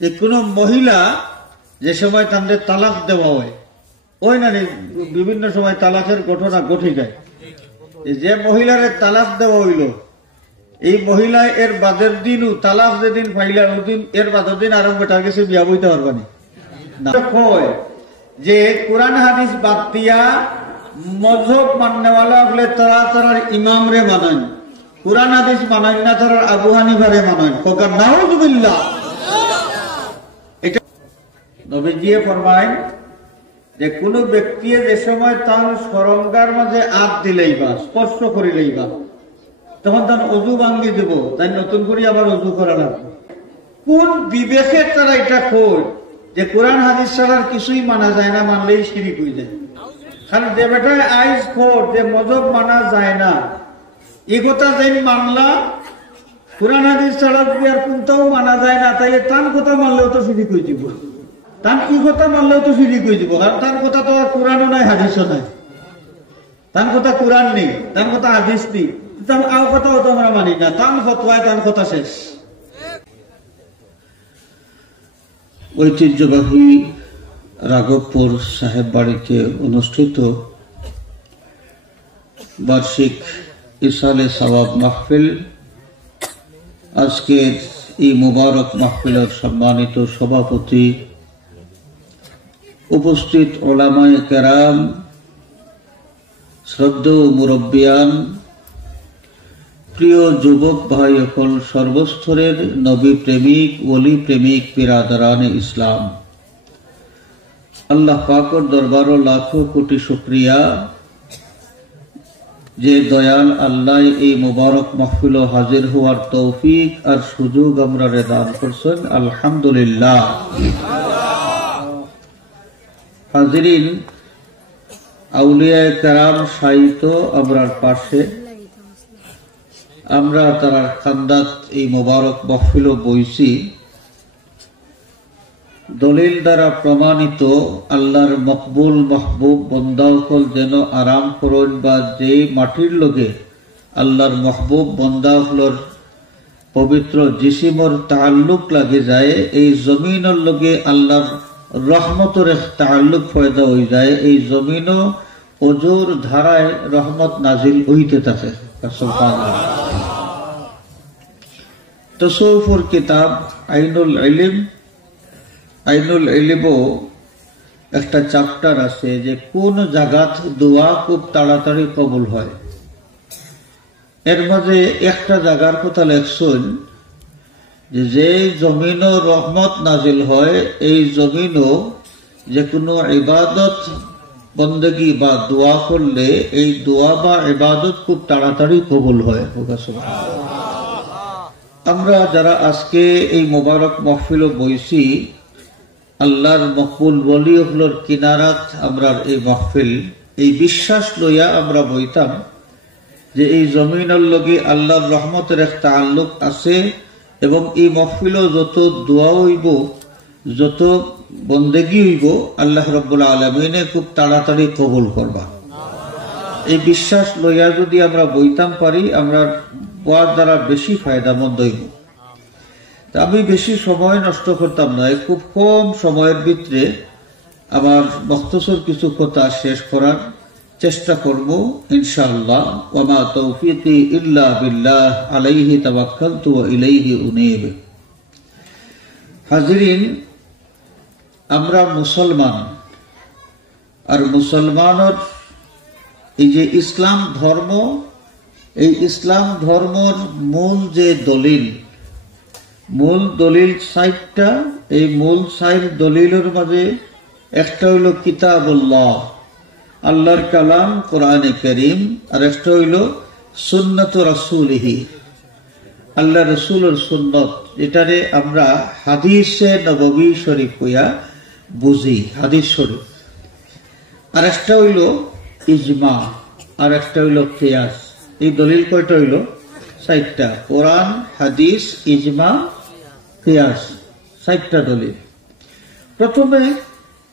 যে কোনো মহিলা যে সময় তাদের তালাক দেওয়া হয়, ওই না বিভিন্ন সময় তালাকের ঘটনা ঘটে যায়, যে মহিলার তালাক দেওয়া হইল, এই মহিলা এর বাদের দিনও তালাক যেদিন ফাইলা ওদিন এর বাদের দিন আরো বেটার কাছে বিয়া বইতে পারবানি না। যে কোরআন হাদিস বাদ দিয়া মযহব মাননেওয়ালা হলে তারা তার ইমাম রে মানেন, কোরআন হাদিস মানেন না, তারা আবু হানিফারে মানেন। কোকার নাউযুবিল্লাহ। এটা নবীজি ফরমায় যে কোন ব্যক্তি যে সময় তার সরঙ্গার মাঝে হাত দিলেই বা স্পর্শ করিলেই বা তখন তার অজু ভাঙ্গি দেব, তাই নতুন করে আবার অজু করা লাগবে। কোন বিবেকের তারা এটা খোঁজ যে কোরআন হাদিস ছাড়ার কিছুই মানা যায় না, মানলেই শিরিক হয়ে যায়। কারণ যে বেটায় আইস খোঁজ যে মযহব মানা যায় না, এই কথা যেন মানলা কোরআন হাদিস ছাড়া আর কোনটাও মানা যায় না, তাই তার কথা মানলেও তো শিরিক হয়ে যাব, তার কি কথা মানলেও তো শিরিক হয়ে যাব। আর তার কথা তো আর কোরআনও নাই হাদিসও নাই, তার কথা কোরআন নেই, তার কথা হাদিস নেই, আও কথাও তো আমরা মানি না, তার ফতোয়ায় তার কথা শেষ। ঐতিহ্যবাহী রাঘবপুর সাহেব বাড়িতে অনুষ্ঠিত বার্ষিক ইসালে সওয়াব মাহফিল, আজকের এই মুবারক মাহফিলের সম্মানিত সভাপতি, উপস্থিত উলামায়ে কেরাম, শ্রদ্ধেয় মুরব্বিয়ান, প্রিয় যুবক ভাই সকল, সর্বস্তরের নবী প্রেমিক, ওলি প্রেমিক বিরাদরানে ইসলাম, আল্লাহ পাকের দরবারে লাখো কোটি শুকরিয়া যে দয়াল আল্লাহ এই মুবারক মাহফিল হাজির হওয়ার তৌফিক আর সুযোগ আমরা দান করছেন, আলহামদুলিল্লাহ। হাজিরিন, আউলিয়ায়ে কেরাম সাহিত্য আমরার পাশে, আমরা তার খান্দাত এই মুবারক মাহফিল বইছি। দলিল দ্বারা প্রমাণিত আল্লাহর মকবুল মাহবুব বন্দাসকল যেন আরাম করেন, বা যে মাটির লগে আল্লাহর মহবুব বন্দাসকলের পবিত্র জিসিমর তাআল্লুক লাগে যায়, এই জমিনের লগে আল্লাহর রহমতের তাআল্লুক পয়দা হয়ে যায়, এই জমিনও অজুর ধারায় রহমত নাজিল হইতে থাকে। তাসাউফুর কিতাব আইনুল ইলম, আইনুল ইলমও একটা চ্যাপ্টার আছে যে কোন জায়গাত দোয়া খুব তাড়াতাড়ি কবুল হয়। এর মাঝে একটা জায়গার কথা লেখছেন যে জমিনও রহমত নাজিল হয়, এই জমিনও যে কোনো ইবাদত বন্দেগী বা দোয়া করলে এই দোয়া বা ইবাদত খুব তাড়াতাড়ি কবুল হয়। আমরা যারা আজকে এই মোবারক মাহফিল বইছি, আল্লাহর মকবুল ওলি হলোর কিনারাত আমরা এই মাহফিল, এই বিশ্বাস লইয়া আমরা বইতাম যে এই জমিনের লগে আল্লাহর রহমতের এক তাআল্লুক আছে, এবং এই মাহফিলও যত দোয়া হইব, যত বন্দেগী হইব, আল্লাহ রাব্বুল আলামিনে খুব তাড়াতাড়ি কবুল করবা। এই বিশ্বাস লইয়া যদি আমরা বইতাম পারি, আমরা বয়ার দ্বারা বেশি ফায়দামন্দ হইব। আমি বেশি সময় নষ্ট করতাম না, খুব কম সময়ের ভিতরে আমার মুখতাসর কিছু কথা শেষ করার চেষ্টা করব ইনশাআল্লাহ। ওয়া মা তৌফিকি ইল্লা বিল্লাহ, আলাইহি তাওয়াক্কালতু ওয়া ইলাইহি উনীব। হাজিরিন, আমরা মুসলমান, আর মুসলমানের এই যে ইসলাম ধর্ম, এই ইসলাম ধর্মের মূল যে দলিল, মূল দলিল ৬০টা। এই মূল ৬০ দলিলের মাঝে একটা হইল কিতাবুল্লাহ, আল্লাহর কালাম কোরআনে কারীম, আর একটা হইল সুন্নাত রাসূলিহি, আল্লাহ রাসূলের সুন্নত, এটারে আমরা হাদিসে নববী শরীফ হইয়া বুঝি, হাদিস শরীফ। আর একটা হইল ইজমা, আর একটা হইল কিয়াস। এই দলিল কয়টা হইল? ৬০টা। কোরআন, হাদিস, ইজমা, কিয়াস, ৬০টা দলিল। প্রথমে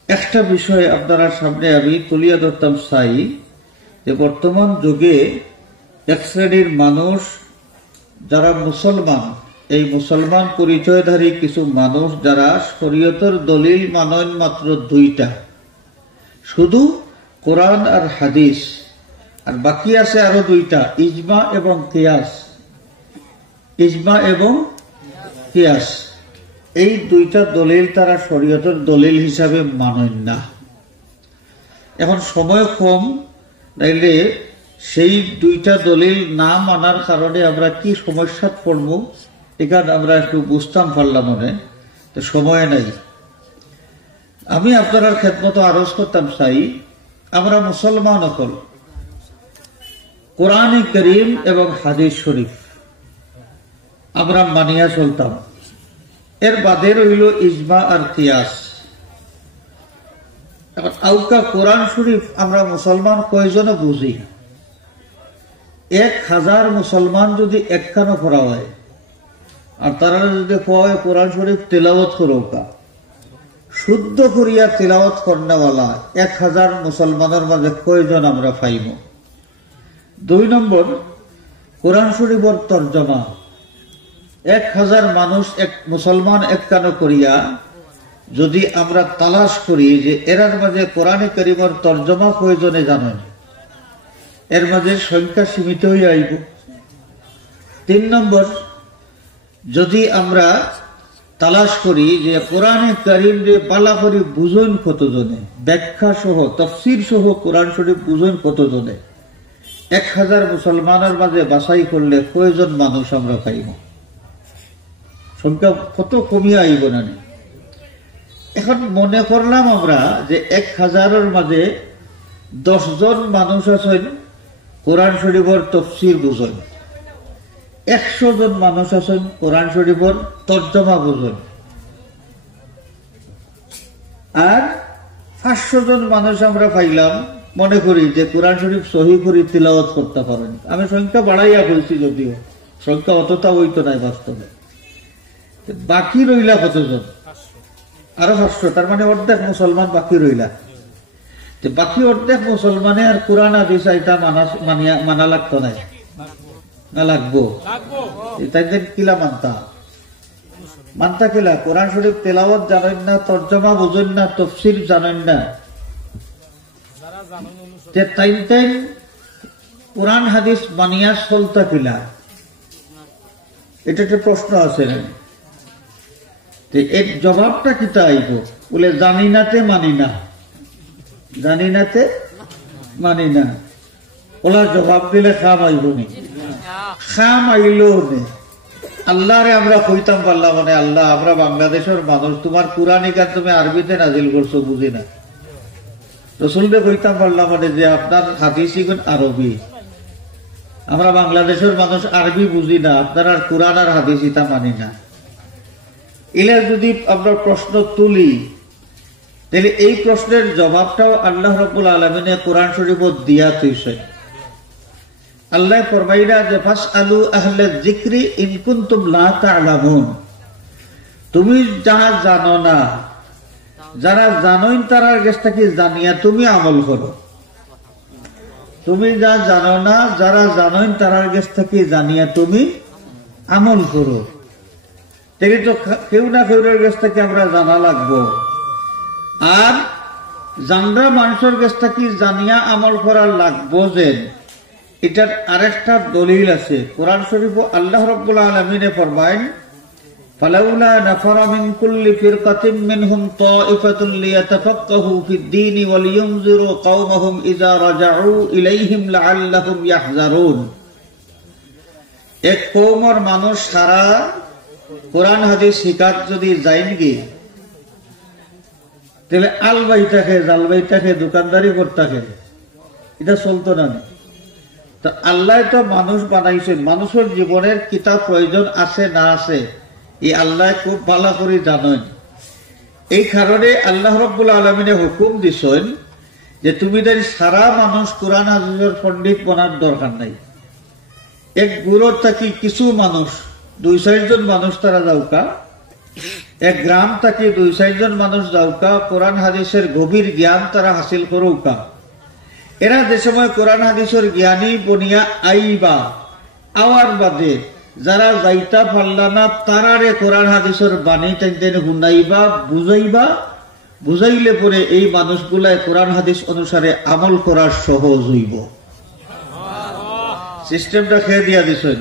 একটা বিষয় আপনারা সামনে আমি তুলিয়া ধরতাম চাই, যে বর্তমান যুগে এক শ্রেণীর মানুষ যারা মুসলমান, এই মুসলমান পরিচয়ধারী কিছু মানুষ যারা শরীয়তের দলিল মানেন মাত্র দুইটা, শুধু কোরআন আর হাদিস, আর বাকি আছে আরো দুইটা, ইজমা এবং কিয়াস। ইজমা এবং কিয়াস, এই দুইটা দলিল তারা শরীয়তের দলিল হিসাবে মানেন না। এখন সময় কম, তাইলে সেই দুইটা দলিল না মানার কারণে আমরা কি সমস্যা পড়ব এখানে আমরা একটু বুঝতাম পারলাম মনে, তো সময় নাই। আমি আপনার খেদমত আরজ করতাম চাই, আমরা মুসলমান হল কোরআনে করিম এবং হাদিস শরীফ আমরা মানিয়া চলতাম, এর বাদে রইল ইজমা আর কিয়াস। এখন আউকা কোরআন শরীফ আমরা মুসলমান কয়জনে বুঝি? 1000 মুসলমান যদি একখানো করা হয়, আর তারা যদি কোয়া হয় কোরআন শরীফ তেলাওয়াত করোকা, শুদ্ধ করিয়া তেলাওয়াত করনেওয়ালা 1000 মুসলমানের মাঝে কয়জন আমরা পাইব? 2 নম্বর, কোরআন শরীফের তর্জমা 1000 মানুষ এক মুসলমান একখানো করিয়া যদি আমরা তালাশ করি যে এরার মাঝে কোরআনে কারীমের তর্জমা কয়জনে জানেন, এর মাঝে সংখ্যা সীমিত হয়ে আইব। 3 নম্বর, যদি আমরা তালাশ করি যে কোরআনে কারীম যে পালা করি বুঝেন কতজনে, ব্যাখ্যা সহ তাফসীর সহ কোরআন শরীফ বুঝেন কতজনে, 1000 মুসলমানের মাঝে বাছাই করলে কয়জন মানুষ আমরা পাইব? সংখ্যা কত কমিয়ে আইব না? এখন মনে করলাম আমরা যে 1000-এর মাঝে 10 জন মানুষ আছেন কোরআন শরীফের তাফসীর বুঝেন, 100 জন মানুষ আছেন কোরআন শরীফের তর্জমা বুঝেন, আর 500 জন মানুষ আমরা পাইলাম মনে করি যে কোরআন শরীফ সহি করে তিলাওয়াত করতে পারেন। আমি সংখ্যা বাড়াইয়া বলছি, যদিও সংখ্যা অতটা হইতো নাই বাস্তবে। বাকি রইলা কতজন? আরো 500, তার মানে অর্ধেক মুসলমান বাকি রইলা। বাকি অর্ধেক মুসলমানে আর কোরআন হাদিস এটা মানা লাগতো নাই না? লাগবো। তাইদের কিলা মানতা কিলা? কোরআন শরীফ তেলাওয়াত জানেন না, তর্জমা বুঝেন না, তাফসীর জানেন না, তাই কোরআন হাদিস মানিয়া চলতা কিলা? এটা একটা প্রশ্ন আছে না? এর জবাবটা কিতা আইব? বলে জানি নাতে মানি না, জানি নাতে মানি না। ওলা জবাব দিলে খাম আইব নি? খাম আইলো নে। আল্লাহরে আমরা কইতাম পারলাম মানে, আল্লাহ আমরা বাংলাদেশের মানুষ, তোমার কোরআনই গান তুমি আরবিতে নাজিল করছো বুঝি না। রসুলকে কইতাম পারলাম মানে যে আপনার হাদিসই গুণ আরবি, আমরা বাংলাদেশের মানুষ আরবি বুঝি না, আপনার আর কোরআন আর হাদিস ইতা মানি না। এলা যদি আমরা প্রশ্ন তুলি, তাহলে এই প্রশ্নের জবাবটাও আল্লাহ রাব্বুল আলামিনে কোরআন শরীফত দিয়া থইছে। আল্লাহ ফরমাইলা যে ফাসআলু আহলে যিকরি ইন কুনতুম লা তা'লামুন, তুমি যারা জানো না, যারা জানোই তারার কাছ থেকে জানিয়া তুমি আমল করো। তুমি যা জানো না, যারা জানোই তারার কাছ থেকে জানিয়া তুমি আমল করো। তাহলে তো কেউ না কেউর কাছ থেকে আমরা জানা লাগবো। আর জানরা মানুষের কাছ থেকে জানিয়া আমল করার লাগবো, যে এটার আরেকটা দলিল আছে কোরআন শরীফ। আল্লাহ রাব্বুল আলামিনে ফরমায়েন, ফালাউলা নাফারা মিন কুল্লি ফিরকাতিন মিনহুম তাইফাতুন লিয়াতাফাক্কাহু ফিদ-দীনি ওয়া লিয়ুনযিরু কওমাহুম ইযা রাজাউ ইলাইহিম লাআল্লাহুম ইয়াহযারুন। এক কওমের মানুষ সারা কোরআন হাদিস শিখাত যদি যাইন গে, তাহলে আলবাইটাকে জালবাইটাকে দোকানদারি করতাকে, এটা চলতো না। তো আল্লাহ তো মানুষ বানাইছেন, মানুষের জীবনের কিতা প্রয়োজন আছে না আছে এই আল্লাহ খুব ভালো করে জানেন। এই কারণে আল্লাহ রাব্বুল আলামিনে হুকুম দিছেন যে তুমি তাই সারা মানুষ কোরআন হাদিসের পণ্ডিত বনার দরকার নাই। এক গুরুর থাকি কিছু মানুষ 2-4 জন মানুষ তারা যাওকা, এক গ্রাম থাকি 2-4 জন মানুষ যাওকা, কোরআন হাদিসের গভীর জ্ঞান তারা হাসিল করুকা। এরা যে সময় কোরআন হাদিসের জ্ঞানী বনিয়া আইবা, আওয়ার বাদে যারা যাইতা পারলা না তারারে কোরআন হাদিসের বাণী টাইতেন শুনাইবা, বুঝাইলে পরে এই মানুষগুলায় কোরআন হাদিস অনুসারে আমল করার সহজ হইব। সিস্টেমটা খেয়ে দিয়া দিছেন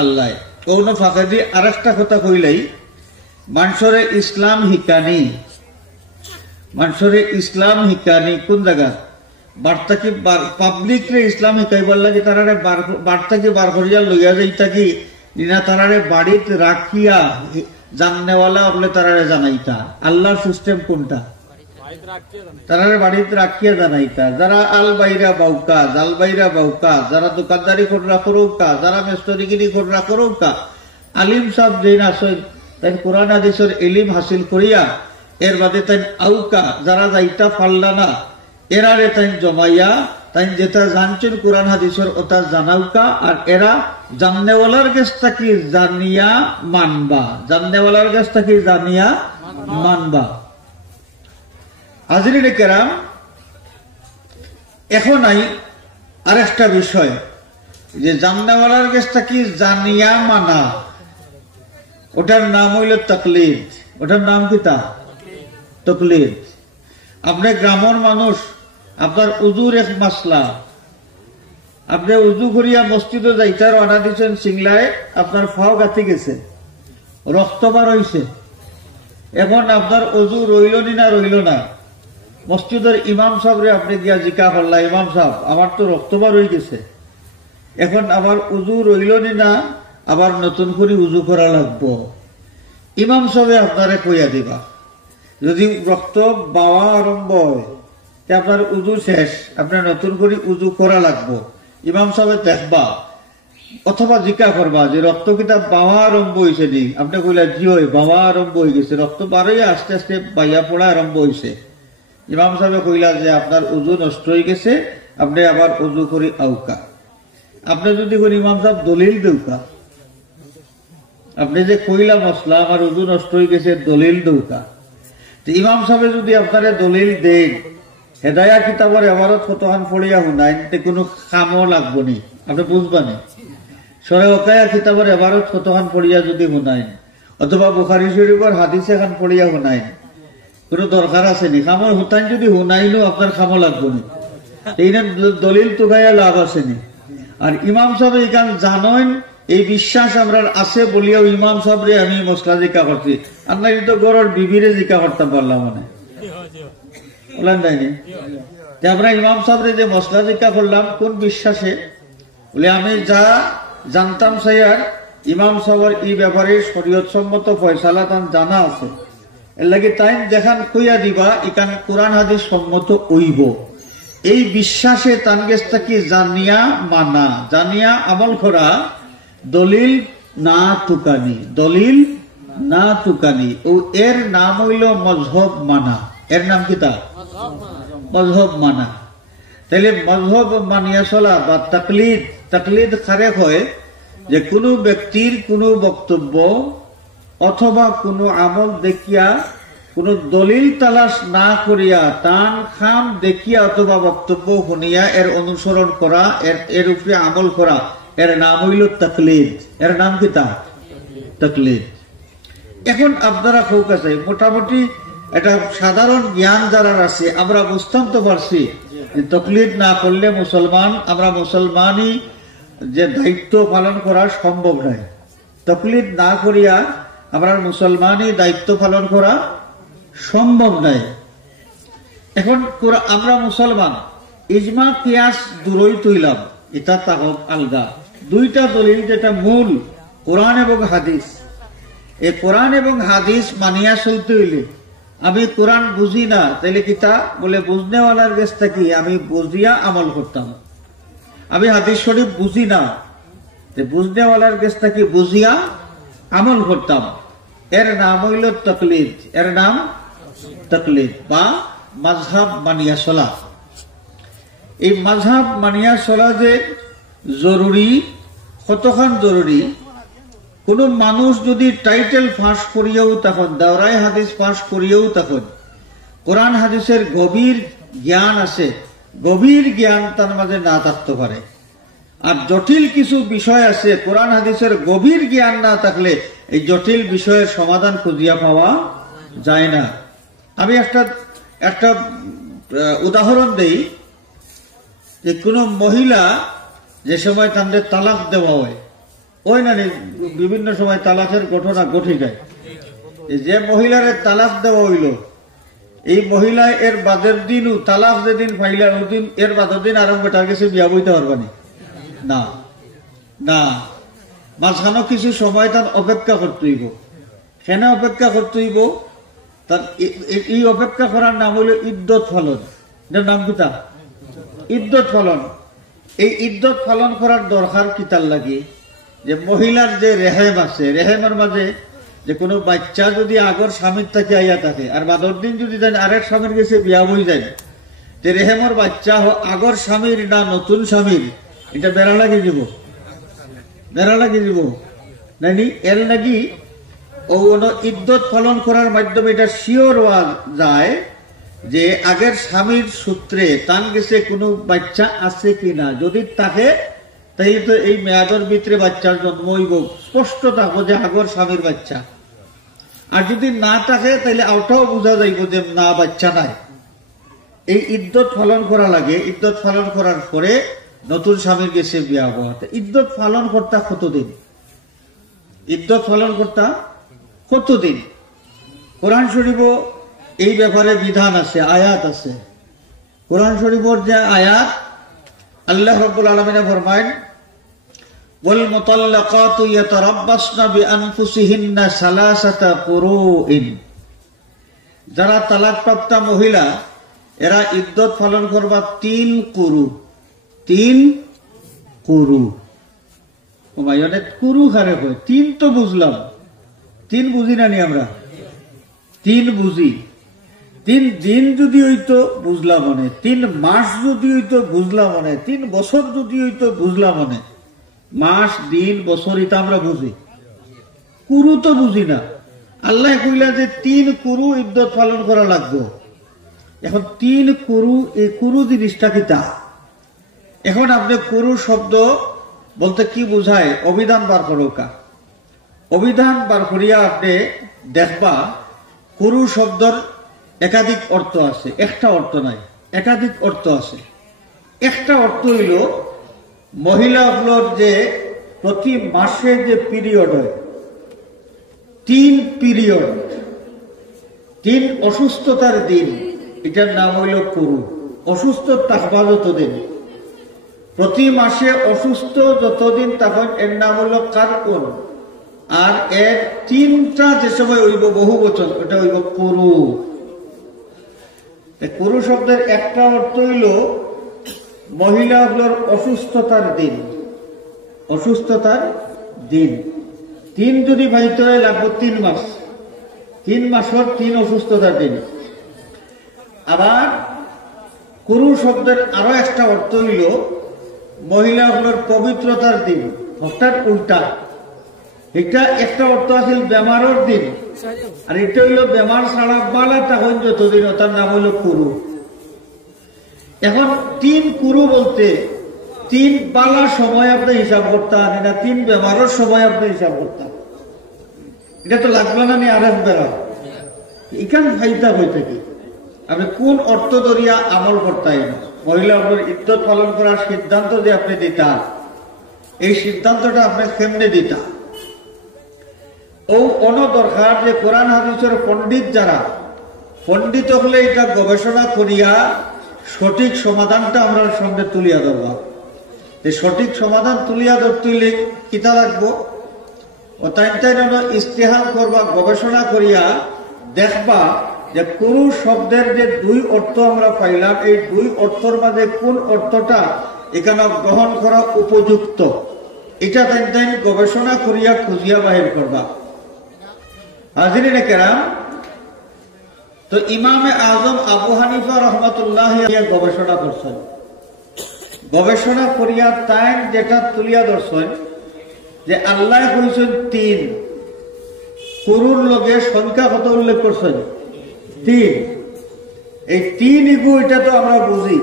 আল্লাহ। কোন ফাঁকা দিয়ে আর একটা কথা কইলেই, মানুষরে ইসলাম হিকানি কোন জায়গা বার্তাকে পাবলিক রে ইসলাম হিকাইবার লাগে, তারারে বার্তাকে বার করিয়া লইয়া যাইতা কি না তারারে বাড়িতে রাখিয়া জাননেওয়ালা বলে তারারে জানাইতা। আল্লাহর সিস্টেম কোনটা? তারারে বাড়িতে রাখিয়া জানাইতা। যারা আল বাইরা বাউকা, জাল বাইরা বাউকা, যারা দোকানদারি কররা করৌকা, যারা মেস্তরিগিরি কররা করৌকা, আলিম সাহেব যেন আসেন তাই কোরআন হাদিসের ইলম হাসিল করিয়া এর বাদে তাই আউকা, যারা যাইতা পারলা না এরারে তাই জমাইয়া তাই যেটা জানছেন কোরআন হাদিসের ওটা জানাউকা, আর এরা জাননেওয়ালার কাছটা কি জানিয়া মানবা, জাননেওয়ালার কাছটা কি জানিয়া মানবা। হাজিরিনে কেরাম, এখন আরেকটা বিষয় যে জাননেওয়ালার কাছটা কি জানিয়া মানা, ওটার নাম হইল তাকলিদ। ওটার নাম কি? তাকলিদ। আপনি গ্রামের মানুষ, আপনার উজুর এক মাসলা, আপনি উজু করিয়া মসজিদে যাইতার অনা দিচ্ছেন, সিংলায় আপনার ফাও গাঁথি গেছে, রক্ত বার হইছে। এখন আপনার উজু রইল নি না রইল না, মসজিদের ইমাম সাহেবরে আপনি গিয়া জিকা করলা, ইমাম সাহেব আমার তো রক্ত বার হয়ে গেছে, এখন আবার উজু রইল নি না, আবার নতুন করে উজু করা লাগবো। ইমাম সাহেব আপনারে কইয়া দিবা, যদি রক্ত বাওয়া আরম্ভ হয় আপনার উজু শেষ, আপনার নতুন করে উজু করা লাগবো। ইমাম সাহেব দেখবা অথবা জিজ্ঞা করবা যে রক্ত কিতা বাওয়া আরম্ভ হয়েছে নি, আপনি কইলা জি হয় বাওয়া আরম্ভ হয়ে গেছে, রক্ত বাড়াইয়া আস্তে আস্তে বাইয়া পড়া আরম্ভ হয়েছে। ইমাম সাহেব কইলা যে আপনার উজু নষ্ট হয়ে গেছে, আপনি আবার উজু করে আউকা। আপনি যদি কোন ইমাম সাহেব দলিল দেউকা, আপনি যে কইলা মশলা আমার উজু নষ্ট হয়ে গেছে, দলিল দেউকা। ইমাম সাহেব যদি আপনারে দলিল দেন, হেদায়া কিতাবের এবারত কতখান পড়িয়া শুনাই, কোনো কামও লাগবো নি, আপনি বুঝবানি। সরে ওকায়া কিতাবের এবারত কতখান পড়িয়া যদি শুনাই, অথবা বুখারী শরীফের হাদিস এখান পড়িয়া শুনাই, কোনো দরকার আছে নি? কামর হুতাইন যদি শুনাইলো আপনার কামও লাগবো নি, এই দলিল তো গাইয়া লাভ আছে নি। আর ইমাম সাহেব এখান জানেন, এই বিশ্বাস আমরা আছে বলিয়াও ইমাম সাহেবরে আমি মশলা জিকা করছি, আমরা কিন্তু গড়ের বিবিরে জিকা করতাম পারলাম মানে বলেন যায়নি যে আমরা ইমাম সাহেবরে যে মশলা জিকা করলাম কোন বিশ্বাসে, বলে আমি যা জানতাম সাইয়ার ইমাম সাহেবের এই ব্যাপারে শরীয়ত সম্মত ফয়সালা তান জানা আছে, এর লাগে তাই দেখান কইয়া দিবা ইকান কোরআন হাদিস সম্মত হইব। এই বিশ্বাসে তান গেছটা কি জানিয়া মানা, জানিয়া আমল করা, দলিল না তুকানি, দলিল না তুকানি। ও এর নাম হইল মজহব মানা। এর নাম কি? তা মজহব মানা। তাহলে মজহব মানিয়া চলা বা তাকলিদ, তাকলিদ খারেক হয় যে কোনো ব্যক্তির কোনো বক্তব্য অথবা কোনো আমল দেখিয়া কোনো দলিল তালাশ না করিয়া তান খাম দেখিয়া অথবা বক্তব্য শুনিয়া এর অনুসরণ করা, এর উপরে আমল করা, এর নাম হইল তাকলিদ। এর নাম কি? তা তাকলিদ। এখন আপনারা খুব কাছে মোটামুটি এটা সাধারণ জ্ঞান যারা আছে আমরা বুঝতাম তো পারছি, তাকলিদ না করলে মুসলমান, আমরা মুসলমানই যে দায়িত্ব পালন করা সম্ভব নয়। তাকলিদ না করিয়া আমরা মুসলমানই দায়িত্ব পালন করা সম্ভব নয়। এখন আমরা মুসলমান ইজমা কিয়াস দূরই তুইলাম, এটা তাহক আলগা। দুইটা দলিল যেটা মূল কোরআন এবং হাদিস, এই কোরআন এবং হাদিস মানিয়া চলতে হইলে আমি কোরআন বুঝি না, তাইলে কিতা বলে বুঝনেওয়ালার কাছ থেকে আমি বুঝিয়া আমল করতাম। আমি হাদিস শরীফ বুঝি না, বুঝনেওয়ালার কাছ থেকে বুঝিয়া আমল করতাম। এর নাম হইল তাকলিদ। এর নাম তাকলিদ বা মাযহাব মানিয়া চলা। এই মাযহাব মানিয়া চলা যে জরুরি, কতখান জরুরি, কোন মানুষ যদি টাইটেল ফাঁস করিয়াও তখন দাওরাই হাদিস ফাঁস করিয়াও তখন কোরআন হাদিসের গভীর জ্ঞান আছে, গভীর জ্ঞান তার মাঝে না থাকতে পারে, আর জটিল কিছু বিষয় আছে, কোরআন হাদিসের গভীর জ্ঞান না থাকলে এই জটিল বিষয়ের সমাধান খুঁজিয়া পাওয়া যায় না। আমি একটা উদাহরণ দেই, যে কোনো মহিলা যে সময় তাদের তালাক দেওয়া হয়, ওই না বিভিন্ন সময় তালাকের ঘটনা ঘটে যায়। যে মহিলারে তালাক দেওয়া হইল, এই মহিলা এর বাদের দিনও তালাক যেদিন পাইলা ওই দিন এর বাদের দিন আরম্ভ বেটার কাছে বিয়া বইতে পারবানি না, না, মাঝখানে কিছু সময় তার অপেক্ষা করতে হইব। কেন অপেক্ষা করতে হইব? তার এই অপেক্ষা করার নাম হইল ইদ্যত পালন। এটার নাম কিতা? ইদ্যত পালন। এই ইদ্যত পালন করার দরকার কিতার লাগে? যে মহিলার যে রেহেম আছে, রেহেমের মাঝে যে কোনো বাচ্চা যদি আগর স্বামীর থেকে আইয়া থাকে আর বাদর দিন যদি আরেক স্বামীর কাছে বিয়া বই যায়, যে রেহেমের বাচ্চা আগর স্বামীর না নতুন স্বামীর, এটা বেড়া লাগে দিব, বেড়া লাগে দিব নানি। এর লাগি ও ইদ্যত পালন করার মাধ্যমে এটা শিওর হওয়া যায় যে আগের স্বামীর সূত্রে তান গেছে কোনো বাচ্চা আছে কিনা। যদি থাকে তাইলে তো এই মেয়াদের ভিতরে বাচ্চার জন্ম হইব, স্পষ্ট থাকবো যে আগর স্বামীর বাচ্চা। আর যদি না থাকে তাইলে ওটাও বোঝা যাইব যে না, বাচ্চা নাই। এই ইদ্যত পালন করা লাগে। ইদ্যত পালন করার পরে নতুন স্বামীর গেছে বিয়া হওয়া। ইদ্যত পালন করতা কতদিন? ইদ্যত পালন করতা কতদিন? কোরআন শরীফ এই ব্যাপারে বিধান আছে, আয়াত আছে। কোরআন শরীফের যে আয়াত, আল্লাহ রাব্বুল আলামিন ফরমায়েন, ওয়াল মুতাল্লাকাতু ইয়াতারাব্বাসনা বিআনফুসিহিন্না সালাসাতা কুরুইন। যারা তালাকপ্রাপ্ত মহিলা এরা ইদ্যত পালন করবা 3 কুরু। 3 কুরু। ও ভাই, অনেক কুরু খারে হয়। 3 তো বুঝলাম, 3 বুঝি না নি আমরা? 3 বুঝি। 3 দিন যদি হইতো বুঝলাম মনে, 3 মাস যদি হইতো বুঝলাম মনে, 3 বছর যদি হইতো বুঝলাম মনে। মাস, দিন, বছর এটা আমরা বুঝি, কুরু তো বুঝি না। আল্লাহ কইলা যে 3 কুরু ইদ্যত পালন করা লাগবে। এখন 3 কুরু, এই কুরু জিনিসটা কিতা? এখন আপনি কুরু শব্দ বলতে কি বুঝায় অভিধান বার করোকা। অভিধান বার করিয়া আপনি দেখবা কুরু শব্দর একাধিক অর্থ আছে, একটা অর্থ নাই, একাধিক অর্থ আছে। একটা অর্থ হইল মহিলাগুলোর যে প্রতি মাসে যে পিরিয়ড হয়, 3 পিরিয়ড, 3 অসুস্থতার দিন, এটার নাম হইল কুরু। অসুস্থ থাকবা যতদিন, প্রতি মাসে অসুস্থ যতদিন তখন এর নাম হইল কারকুন। আর এর 3টা যে সময় হইব বহু বচন, ওটা হইব কুরু। কুরু শব্দের একটা অর্থ হইল মহিলাগুলোর অসুস্থতার দিন, অসুস্থতার দিন। 3 যদি ভাইতে হয় লাগবে 3 মাস, 3 মাসের 3 অসুস্থতার দিন। আবার কুরু শব্দের আরো একটা অর্থ হইল মহিলাগুলোর পবিত্রতার দিন, অর্থাৎ উল্টা। এটা একটা অর্থ আছে বেমারের দিন, আর এটা হইল বেমার ছাড়া বালা তখন যতদিন, তার নাম হইল কুরু। এখন 3 কুরু বলতে 3 বালা সময় আপনি হিসাব করতেন, এটা 3 বেমারের সময় আপনি হিসাব করতেন। এটা তো লাগলো না নি আরেক বেড়া। এখানে ফাইদা হয়ে থাকে আপনি কোন অর্থ ধরিয়া আমল করতেন। মহিলা ইদ্যত পালন করার সিদ্ধান্ত যে আপনি দিতাম, এই সিদ্ধান্তটা আপনি কেমনে দিতাম? ও দরকার যে কোরআন হাদিসের পণ্ডিত যারা, পণ্ডিত হলে এটা গবেষণা করিয়া সঠিক সমাধানটা আমরা সঙ্গে তুলিয়া ধরবা। সঠিক সমাধান তুলিয়া ধরতে কিতা লাগবো? ও তাই ইস্তেহাল করবা, গবেষণা করিয়া দেখবা যে কুরু শব্দের যে 2 অর্থ আমরা পাইলাম, এই 2 অর্থের মাঝে কোন অর্থটা এখানে গ্রহণ করা উপযুক্ত, এটা তাই গবেষণা করিয়া খুঁজিয়া বাহির করবা। হাজিরিনে কেরাম, তো ইমামে আজম আবু হানিফা রহমতুল্লাহ গবেষণা করছেন। গবেষণা করিয়া তাই যেটা তুলিয়া ধরছেন যে আল্লাহ কইছেন 3, কুরুর লগে সংখ্যা কত উল্লেখ করছেন? 3। এই 3 ইগু এটা তো আমরা বুঝি।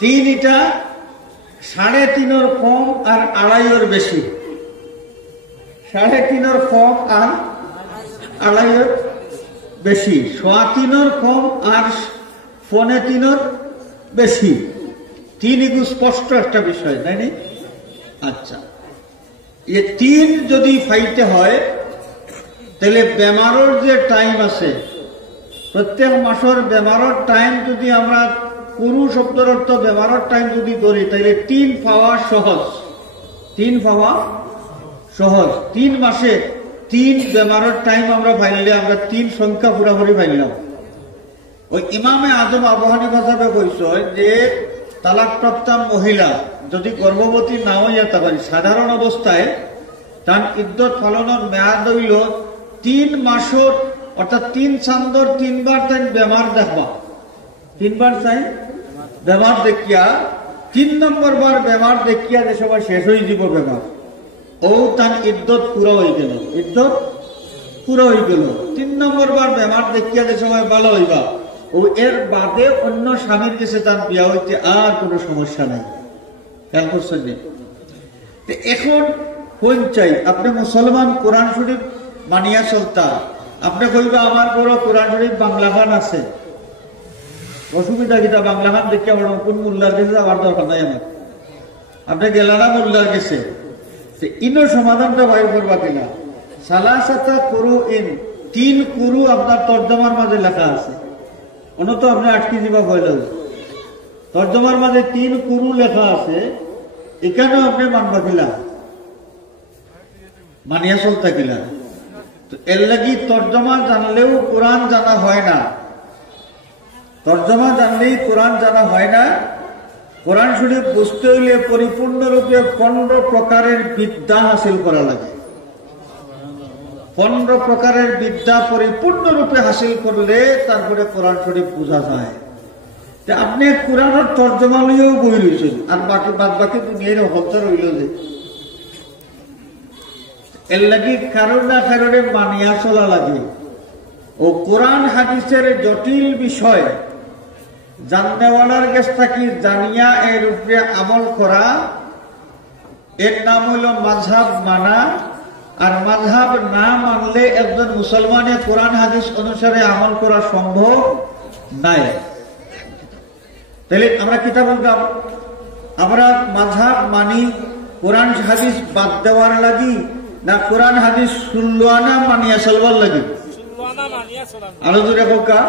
3 এটা 3.5 কম আর 2.5 বেশি, 3.5 কম আর 2.5 বেশি, 3.25 কম আর 3.25 বেশি। 3 এগুলো স্পষ্ট একটা বিষয়, তাই না? আচ্ছা, এই 3 যদি পাইতে হয় তাহলে বেমারের যে টাইম আছে, প্রত্যেক মাসের বেমারের টাইম যদি আমরা কুরু শব্দের অর্থ বেমারের টাইম যদি ধরি তাহলে 3 পাওয়া সহজ। 3 পাওয়া সহজ। 3 মাসে 3 বেমারের টাইম আমরা পাইলে আমরা 3 সংখ্যা পুরাপুরি পাইলাম। ওই ইমামে আজম আবু হানিফা সাহেব কইছে যে তালাকপ্রাপ্তা মহিলা যদি গর্ভবতী না হইয়া পারি সাধারণ অবস্থায় তার ইদ্যত পালনের মেয়াদ হইল 3 মাসের, অর্থাৎ 3 চান্দর 3 বার তাই বেমার দেখবা, 3 বার চাই বেমার দেখিয়া 3 নম্বর বার বেমার দেখিয়া যে সবাই শেষ হয়ে যাব বেমার, ও তার ইদ্যত পুরো হয়ে গেল, ইদ্যত পুরো হয়ে গেল। 3 নম্বর বার বেমার দেখিয়া যে সময় ভালো হইবা, ও এর বাদে অন্য স্বামীর কাছে তার বিয়া হইতে আর কোনো সমস্যা নাই। খেয়াল করছেন? এখন কোন চাই? আপনি মুসলমান কোরআন শরীফ মানিয়া চলতা, আপনি কইবা আমার বড় কোরআন শরীফ বাংলা খান আছে, অসুবিধা কিটা? বাংলা খান দেখে আমার কোন মোল্লার কাছে যাওয়ার দরকার নাই আমার, আপনি গেলানা মোল্লার কাছে, ইনো সমাধানটা বাইর করবা কিনা? সালাসাতা কুরু ইন, 3 কুরু আপনার তর্জমার মাঝে লেখা আছে, অনত আপনি আটকে দিবা ভয় লাগে। তর্জমার মাঝে 3 কুরু লেখা আছে, এখানেও আপনি মানবা কিলা, মানিয়া চলতা কিলা? তো এর লাগি তর্জমা জানলেও কোরআন জানা হয় না, তর্জমা জানলেই কোরআন জানা হয় না। কোরআন শরীফ বুঝতে হইলে পরিপূর্ণরূপে 15 প্রকারের বিদ্যা হাসিল করা লাগে। 15 প্রকারের বিদ্যা পরিপূর্ণরূপে হাসিল করলে তারপরে কোরআন শরীফ বোঝা যায়। আপনি কোরআনের তর্জমা লইয়াও বই রয়েছেন, আর বাকি বাদ বাকি দুনিয়ার হত্যা রইল যে, এর লাগি কারোর না কারোরে মানিয়া চলা লাগে। ও কোরআন হাদিসের জটিল বিষয় জাননেওয়ালার কাছ থেকে জানিয়া এর উপরে আমল করা, এর নাম হইল মাযহাব মানা। আর মাযহাব না মানলে একজন মুসলমানের কোরআন হাদিস অনুসারে আমল করা সম্ভব নাই। তাহলে আমরা কিতা বলতাম? আমরা মাযহাব মানি কোরআন হাদিস বাদ দেওয়ার লাগি, না কোরআন হাদিস 16 আনা মানিয়া চলবার লাগি? আরো জোরে কোকা,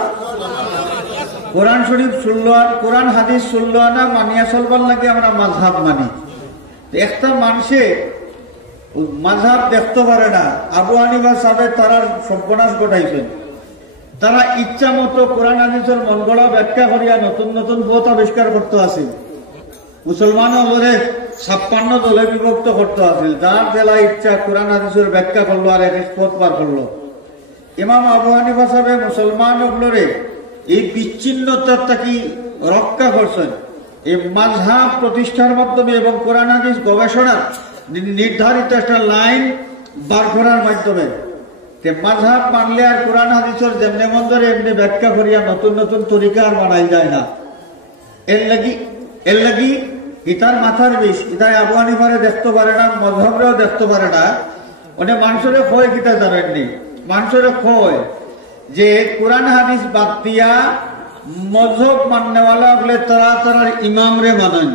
কোরআন শরীফ 16, কোরআন হাদিস 16 আনা মানিয়া চলবার লাগে আমরা মাযহাব মানি। একটা মানুষে মাযহাব দেখতে পারে না। আবু হানিফা সাহেব তারা সর্বনাশ ঘটাইছেন, তারা ইচ্ছা মতো কোরআন হাদিসের মনগড়া ব্যাখ্যা করিয়া নতুন নতুন পথ আবিষ্কার করতে আসেন। মুসলমান বলে 56 দলে বিভক্ত করতে আসেন, যার জেলা ইচ্ছা কোরআন হাদিসের ব্যাখ্যা করলো আর এক পথ পার করলো। ইমাম আবু হানিফা সাহেব মুসলমান হলরে এই বিচ্ছিন্নতার থেকে রক্ষা করছেন এই মাযহাব প্রতিষ্ঠার মাধ্যমে এবং কোরআন হাদিস গবেষণা নির্ধারিত একটা লাইন বার করার মাধ্যমে। মাযহাব মানলে আর কোরআন হাদিসের যেমনি মন ধরে এমনি ব্যাখ্যা করিয়া নতুন নতুন তরিকা আর বানাই যায় না। এর লাগি ইতার মাথার বিষ, ইতায় আবু হানিফারে দেখতে পারে না, মযহাবরেও দেখতে পারে না। অনেক মানুষের কয় কিতা জানেননি, মানুষের কয় যে কোরআন হাদিস বাদ দিয়া মযহাব মাননেওয়ালা বলে তারা তারা ইমাম রে মানেন,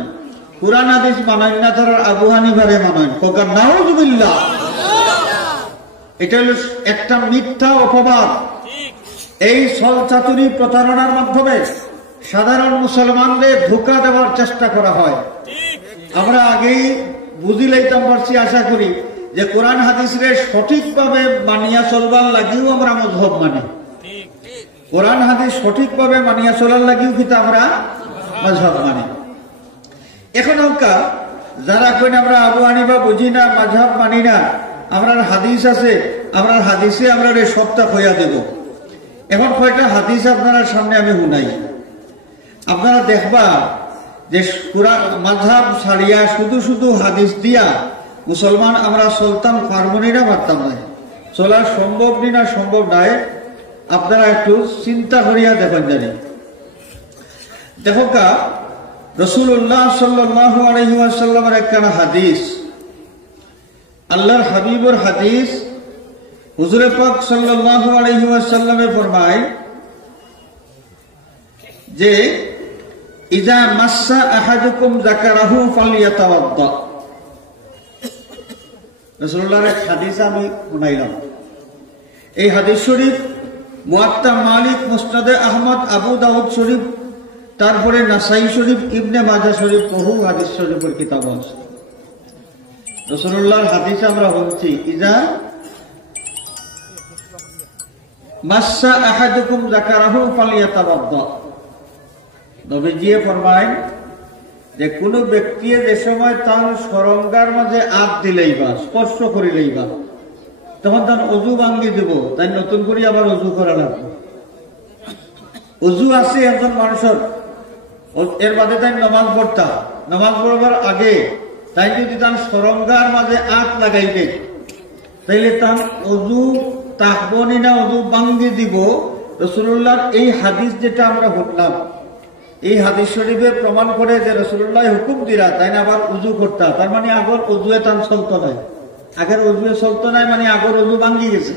কোরআন হাদিস মানেন না, তারা আবু হানিফারে মানেন। কোকার নাউযুবিল্লাহ, এটা হলো একটা মিথ্যা অপবাদ। এই ছলচাতুরি প্রতারণার মাধ্যমে সাধারণ মুসলমানদের ধোঁকা দেওয়ার চেষ্টা করা হয়। আমরা আগেই বুঝি লইতাম পারছি, আশা করি যে কোরআন হাদিসের সঠিকভাবে মানিয়া চলবার লাগিও আমরা মযহাব মানি, কোরআন হাদিস সঠিকভাবে মানিয়া চলার লাগিও কিন্তু আমরা মযহাব মানি। এখন যারা কইন আমরা আবু হানিফা বুঝি না, মযহাব মানি না, আমরা হাদিস আছে, আমরা হাদিসে আমরা সপ্তাহ হইয়া দেব। এখন কয়টা হাদিস আপনার সামনে আমি শুনাই, আপনারা দেখবা যে কোরআন মাযহাব ছাড়িয়া শুধু শুধু হাদিস দিয়া মুসলমান আমরা চলতাম পারবনি না, পারতাম না, চলা সম্ভব নি না সম্ভব নাই। আপনারা একটু চিন্তা করিয়া দেখেন জানি। দেখো রাসূলুল্লাহ সাল্লাল্লাহু আলাইহি ওয়াসাল্লামের একখানা হাদিস, আল্লাহর হাবিবের হাদিস। হুজুর পাক সাল্লাল্লাহু আলাইহি ওয়াসাল্লামে ফরমায় যে ইজা মাসসা আহাদুকুম যাকারাহু ফালইয়াতাওয়াদ্দা। রাসূলুল্লাহর এক হাদিস আমি শুনাইলাম। এই হাদিস শরীফ মুয়াত্তা মালিক, মুসনাদে আহমদ, আবু দাউদ শরীফ, তারপরে নাসাই শরীফ, ইবনে মাজাহ শরীফ, বহু হাদিস শরীফের কিতাব আছে। রাসূলুল্লাহর হাদিস আমরা বলছি ইজা মাসসা আহাদুকুম যাকারাহু ফালইয়াতাওয়াদ্দা। নবীজি ফরমায় যে কোন ব্যক্তি যে সময় তার সরঙ্গার মাঝে হাত দিলেই বা স্পর্শ করিলেই বা তখন তার অজু ভাঙ্গি দিব, তাই নতুন করে আবার অজু করা লাগবে। অজু আছে একজন মানুষের, এর বাদে তাই নামাজ পড়তা, নামাজ পড়বার আগে তাই যদি তার সরঙ্গার মাঝে হাত লাগাইবে তাইলে তার অজু তাহবনি না, অজু ভাঙ্গি দিব। রাসূলুল্লাহর এই হাদিস যেটা আমরা শুনলাম, এই হাদিস শরীফে প্রমাণ করে যে রাসূলুল্লাহ হুকুম দিরা তাই না আবার উজু করতা, তার মানে আগর অজুয়ে তান চলতো নাই, আগের অজুয়ে চলতো নাই, মানে আগর অজু ভাঙ্গি গেছে,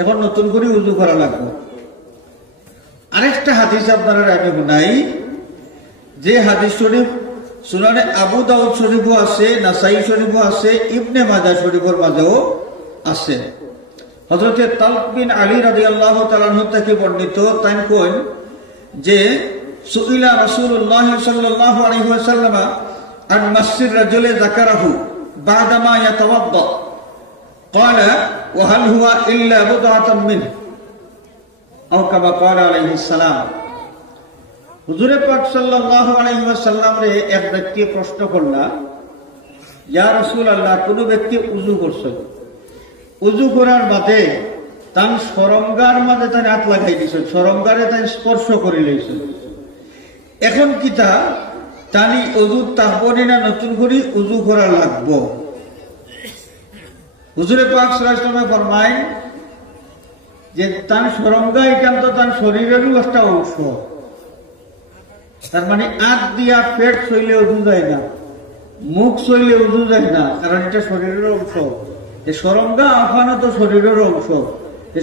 এখন নতুন করে উজু করা লাগবে। আরেকটা হাদিস আপনারা আমি শুনাই, যে হাদিস শরীফ সুনানে আবু দাউদ শরীফও আছে, নাসাই শরীফও আছে, ইবনে মাজাহ শরীফের মাঝেও আছে। হযরতে তালক বিন আলী রাদিয়াল্লাহু তাআলা আনহু থেকে বর্ণিত, তাই কইন যে সুইলা রাসূলুল্লাহ সাল্লাল্লাহু আলাইহি ওয়াসাল্লাম আন মাসসির রাজুলি যাকারাহু বাদামা ইয়াতাওয়াদ্দা ক্বালা ওয়া হাল হুয়া ইল্লা বুদআতাম মিন আও কামা ক্বালা আলাইহিস সালাম। হুজুর পাক সাল্লাল্লাহু আলাইহি ওয়াসাল্লাম রে এক ব্যক্তি প্রশ্ন করলা, ইয়া রাসূলুল্লাহ, কোন ব্যক্তি উযু করছে, উযু করার বাদে তার সরঙ্গার মাঝে তার হাত লাগাই দিছে, সরঙ্গারে তাই স্পর্শ করে লইছে, এখন কিতা তানি অজু তাহবনি না নতুন করে উজু করা লাগবো? হুজুরে পাক সাল্লাল্লাহু আলাইহি ওয়াসাল্লাম ফরমায় যে তার সরঙ্গা একান্ত তার শরীরেরও একটা অংশ, তার মানে হাত দিয়া পেট ছইলে উজু যায় না, মুখ ছইলে উজু যায় না, কারণ এটা শরীরের অংশ। সরঙ্গা আফানো তো শরীরের অংশ,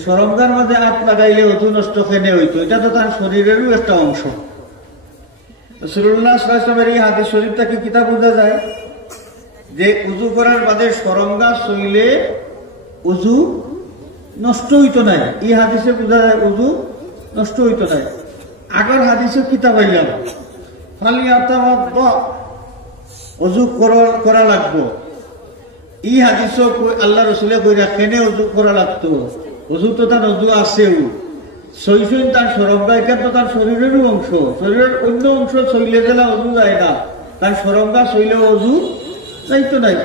সরঙ্গার মাঝে হাত লাগাইলে অজু নষ্ট কেনে হইতো, এটা তো তার শরীরেরও একটা অংশ। রাসূলুল্লাহ সাল্লাল্লাহু আলাইহি ওয়াসাল্লামের এই হাদিস শরীফটা কি কিতাব বোঝা যায় যে উজু করার বাদে সরঙ্গা ছইলে উজু নষ্ট হইতো নাই, এই হাদিসে বোঝা যায় উজু নষ্ট হইতো নাই। আগের হাদিসে কিতাব আইলাম ফালিয়াতাওয়াদ্দা, উজু করা লাগবো, এই হাদিসও আল্লাহ রাসূলে কইরা কেনে উজু করা লাগতো, উজু তো তার উজু আছেও, সইসইন তার সরঙ্গা এখান তো তার শরীরেরও অংশ, শরীরের অন্য অংশ ছইলে গেলে অজু যায় না, তার সরঙ্গা ছইলে অজু যাইতো নাই।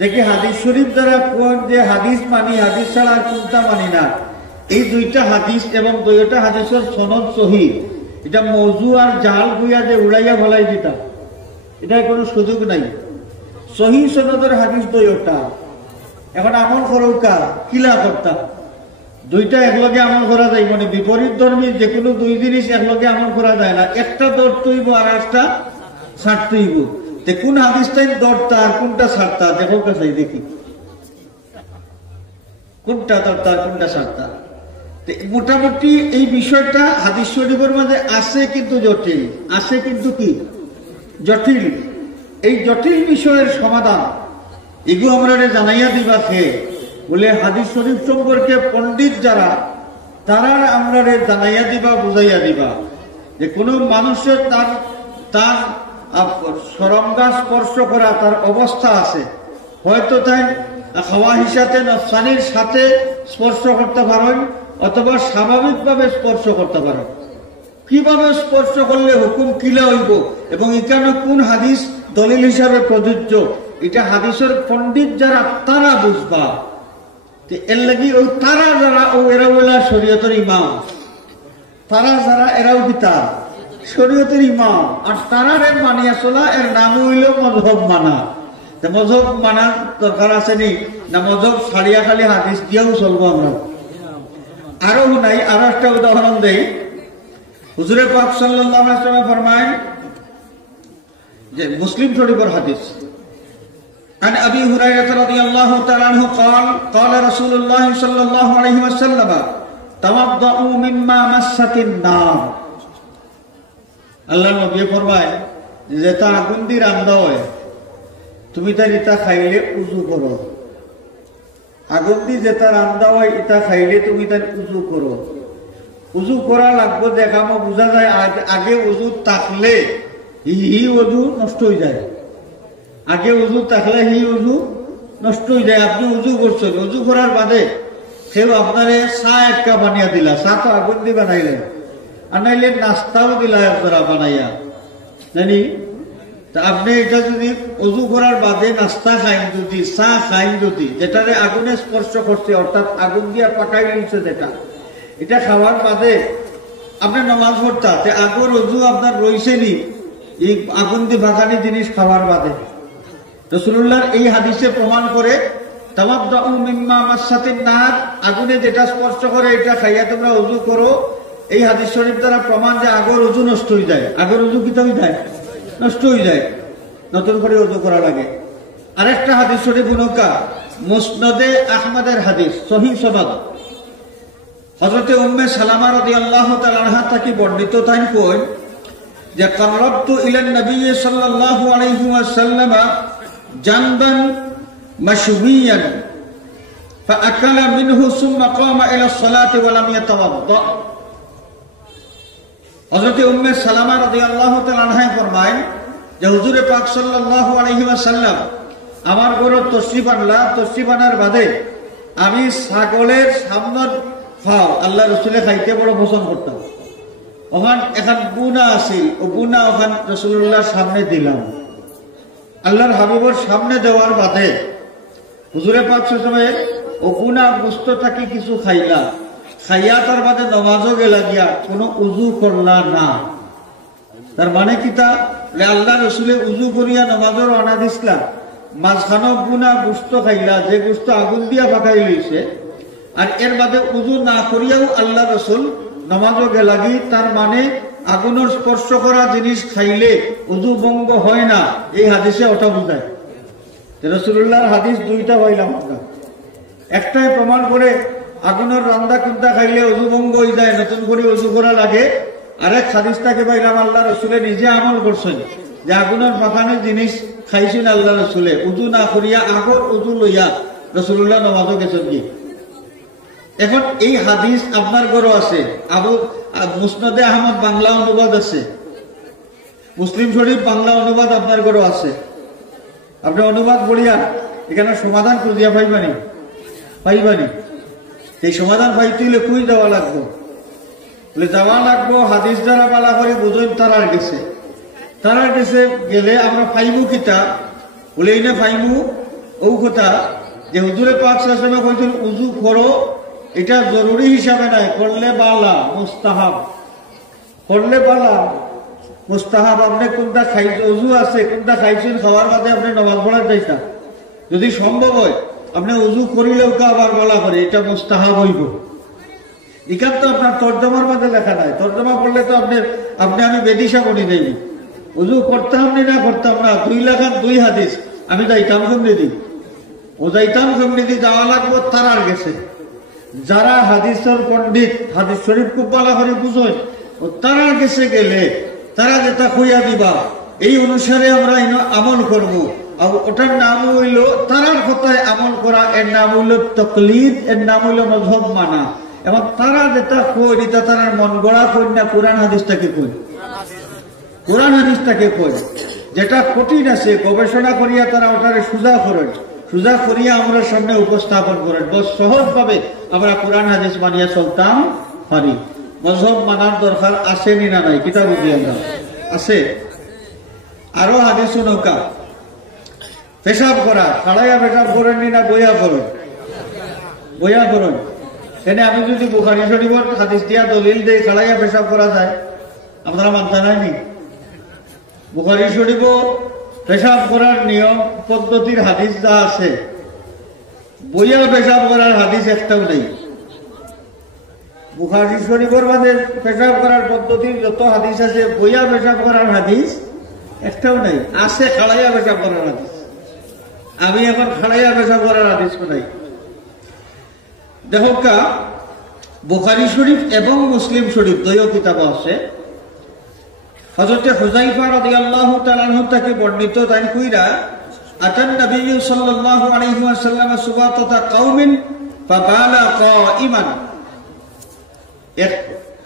দেখি হাদিস শরীফ দ্বারা কোন যে হাদিস মানি, হাদিস ছাড়া আর কোনটা মানি না, এই দুইটা হাদিস এবং দুইটা হাদিসের সনদ সহি, এটা মওযু আর জাল গুইয়া যে উড়াইয়া ফলাই দিতা, এটার কোনো সুযোগ নাই। সহি সনদের হাদিস দুইটা, এখন আমল করৌকা কিলা করতা, দুইটা একলগে আমল করা যায়, মানে বিপরীত ধর্মী যে কোনো দুই জিনিস একলগে আমল করা যায় না, একটা ধরতেইব আর একটা ছাড়তেইব। কোন হাদিসটাই ধরতা আর কোনটা ছাড়তা দেখো কাছে, দেখি কোনটা ধরতা আর কোনটা ছাড়তা। মোটামুটি এই বিষয়টা হাদিস শরীফের মাঝে আছে, কিন্তু জটিল আছে, কিন্তু কি জটিল। এই জটিল বিষয়ের সমাধান এগুলো আমরা জানাইয়া দিবা খেয়ে বলে হাদিস শরীফ সম্পর্কে পণ্ডিত যারা, তারা আমরা জানাইয়া দিবা, বুঝাইয়া দিবা যে কোন মানুষের তার তার সরঙ্গা স্পর্শ করা তার অবস্থা আছে, হয়তো তাই খাওয়া হিসাবে নফসানির সাথে স্পর্শ করতে পারেন, অথবা স্বাভাবিকভাবে স্পর্শ করতে পারেন। কিভাবে স্পর্শ করলে হুকুম কিলা হইব এবং এখানে কোন হাদিস দলিল হিসাবে প্রযোজ্য, এটা হাদিসের পণ্ডিত যারা তারা বুঝবা। এর লাগি ওই তারা যারা ও এরা বলা শরীয়তের ইমাম, তারা যারা এরাও কিতা শরীয়তের ইমাম, আর তারা মানিয়া চলা এর নাম হইল মযহব মানা। মযহব মানা দরকার আছে নি না, মযহব ছাড়িয়া খালি হাদিস দিয়েও চলবো আমরা। আরো নাই, আরো একটা উদাহরণ দেই। হুজুরে পাক সাল্লাল্লাহু আলাইহি ওয়াসাল্লাম ফরমায় যে মুসলিম শরীফের হাদিস। عن أبي هريرة رضي الله تعالى عنه قال قال رسول الله صلى الله عليه وسلم توضؤوا مما مست النار। আল্লাহ নবী ফরমায় যেটা আগুন দিয়ে রান্না হয় তুমি তার ইটা খাইলে উযু করো। আগুন দিয়ে যেটা রান্না হয় ইটা খাইলে তুমি তার উযু করো। উযু করা লাগবে দেখামো বোঝা যায় আগে উযু থাকলে হি উযু নষ্ট হয়ে যায়। আগে উযু থাকলে হি উযু নষ্ট হয়ে যায়। আপনি উযু করছেন, উযু করার বাদে সেও আপনারে চা এক কাপ বানিয়ে দিলা, চা তো আগুন দিয়ে বানাইলেন, আনাইলে নাস্তাও দিলা আপনারা বানাইয়া জানি। তা আপনি এটা যদি উযু করার বাদে নাস্তা খাইন, যদি চা খাইন, যদি যেটারে আগুনে স্পর্শ করছে অর্থাৎ আগুন দিয়া পাকাই নিচ্ছে যেটা, এটা খাওয়ার বাদে আপনি নামাজ পড়তা আগর উযু আপনার রয়েছে নি এই আগুন দিয়ে ভাগানি জিনিস খাওয়ার বাদে। রাসূলুল্লাহর এই হাদিসে প্রমাণ করে তাওয়াদ্দাউ মিম্মা মাসাতিন নার, আগুনে যেটা স্পর্শ করে এটা খাইয়া তোমরা উযু করো। এই হাদিস শরীফ দ্বারা প্রমাণ যে আগর উযু নষ্ট হয়ে যায়। আগর উযু কি হয়ে যায়? নষ্ট হয়ে যায়, নতুন করে উযু করা লাগে। আরেকটা হাদিস শরীফ উনকা মুসনাদে আহমদের হাদিস সহিহ সনদ, হযরতে উম্মে সালামা রাদিয়াল্লাহু তাআলা আনহা থেকে বর্ণিত, তাই কই যে কাররাবতু ইলান নবী সাল্লাল্লাহু আলাইহি ওয়াসাল্লাম জানবান মাশউইয়ান ফাআকালা মিনহু সুম্মা কামা ইলা সালাতি ওয়া লাম ইয়াতাওয়াদ্দা। হযরতে উম্মে সালামা রাদিয়াল্লাহু তাআলা আনহা ফরমায় যে হুজুর পাক সাল্লাল্লাহু আলাইহি ওয়াসাল্লাম আমার ঘরে তশরিফ আনলা, তশরিফ আনার বাদে আমি ছাগলের সামনের খাও আল্লাহ রসুলে খাইতে বড় পছন্দ করতাম। ওখান এখন বুনা আছিল, ও বুনা ওখান রাসূলুল্লাহর সামনে দিলাম। আল্লাহর হাবিবর সামনে দেওয়ার বাদে হুজুরে পাক সময় ও বুনা গোস্ত থাকি কিছু খাইলা, খাইয়া তার বাদে নমাজও গেলা গিয়া কোনো উযু করলা না। তার মানে কি তা আল্লাহ রসুলে উযু করিয়া নমাজের অনা দিসলা, মাঝখানো বুনা গোস্ত খাইলা, যে গোস্ত আগুন দিয়া পাকাই লইছে, আর এর বাদে উযু না করিয়াও আল্লাহ রসুল নমাজও গেলাগি। তার মানে আগুনের স্পর্শ করা জিনিস খাইলে উযু ভঙ্গ হয় না, এই হাদিসে ওটা বুঝায়। রাসূলুল্লাহর হাদিস দুইটা পাইলাম আমরা। একটাই প্রমাণ করে আগুনের রান্দা কুন্দা খাইলে উযু ভঙ্গ হয়ে যায়, নতুন করে উযু করা লাগে। আরেক হাদিসটাকে পাইলাম আল্লাহ রসুলে নিজে আমল করছেন, যে আগুনের পাখানোর জিনিস খাইছেন আল্লাহ রসুলে, উযু না করিয়া আগর উযু লইয়া রাসূলুল্লাহ নমাজও গেছেন গিয়ে। এখন এই হাদিস আপনার ঘরও আছে, মুসনাদে আহমদ বাংলা অনুবাদ আছে, মুসলিম শরীফ বাংলা অনুবাদ আপনার ঘরও আছে। আপনি অনুবাদ পড়িয়া এখানে সমাধান খুঁজিয়া পাইবানি। এই সমাধান পাইতে হলে কুই যাওয়া লাগবো, বলে যাওয়া লাগবো হাদিস দ্বারা পালা করে বুঝেন তারার গেছে গেলে আমরা পাইমু কিতা বলে এই না পাইমু ও কথা যে হুজুরে পাক সাল্লাল্লাহু আলাইহি ওয়াসাল্লাম কইছেন উযু করো, এটা জরুরি হিসাবে নাই, করলে বালা মুস্তাহাব, করলে বালা মুস্তাহাব। আপনি কোনটা খাইছেন, উযু আছে কোনটা খাইছেন, খাওয়ার বাদে আপনি নামাজ পড়ার চাইছেন, যদি সম্ভব হয় আপনি উযু করিলেও আবার বলা করে এটা মুস্তাহাব হইব। এখান তো আপনার তর্জমার মধ্যে লেখা নাই, তর্জমা করলে তো আপনি আমি বেদিশা করি দেব, উযু করতাম না করতাম না, 2 লেখার 2 হাদিস আমি যাইতাম কেমনি দিই, ও যাইতাম কেমনি দিই, যাওয়া লাগবো তারার গেছে। যারা হাদিসের পণ্ডিত, হাদিস শরীফ খুব ভালো করে বুঝেন, ও তারার গেছে গেলে তারা যেটা খুঁয়া দিবা এই অনুসারে আমরা আমল করব। আর ওটার নাম হইল তারার কথায় আমল করা, এর নাম হইল তাকলিদ, এর নাম হইল মযহব মানা। এবং তারা যেটা কই এটা তারা মন গড়া কই না, কোরআন হাদিসটাকে কই, কোরআন হাদিসটাকে কই। যেটা কঠিন আছে গবেষণা করিয়া তারা ওটারে সুজা করিয়া আমরা সামনে উপস্থাপন করেন, বস সহজ ভাবে আমরা কোরআন হাদিস মানিয়া চলতাম পারি। মযহব মানার দরকার আসেনি না নাই, কিতাব আছে। আরো হাদিস নৌকা পেশাব করা, খাড়াইয়া পেশাব করেননি না বইয়া করেন। এনে আমি যদি বুখারী শরীফের হাদিস দিয়া দলিল দেই খাড়াইয়া পেশাব করা যায়, আপনারা মানতে নাইনি? বুখারী শরীফও পেশাব করার নিয়ম পদ্ধতির হাদিস যা আছে, বইয়া পেশাব করার হাদিস একটাও নেই। বুখারী শরীফের মধ্যে পেশাব করার পদ্ধতির যত হাদিস আছে, বইয়া পেশাব করার হাদিস একটাও নাই। আছে খাড়াইয়া পেশাব করার হাদিস। আমি এখন খাড়াইয়া পেশাব করার হাদিস নাই। দেখো কা বুখারী শরীফ এবং মুসলিম শরীফ দুইও কিতাব আছে। হযরত হুযায়ফা রাদিয়াল্লাহু তাআলা আনহু থেকে বর্ণিত তাই কইরা আতান নবী সাল্লাল্লাহু আলাইহি ওয়াসাল্লাম সুবাতাতা কওমিন ফাবালা কাইমান। এক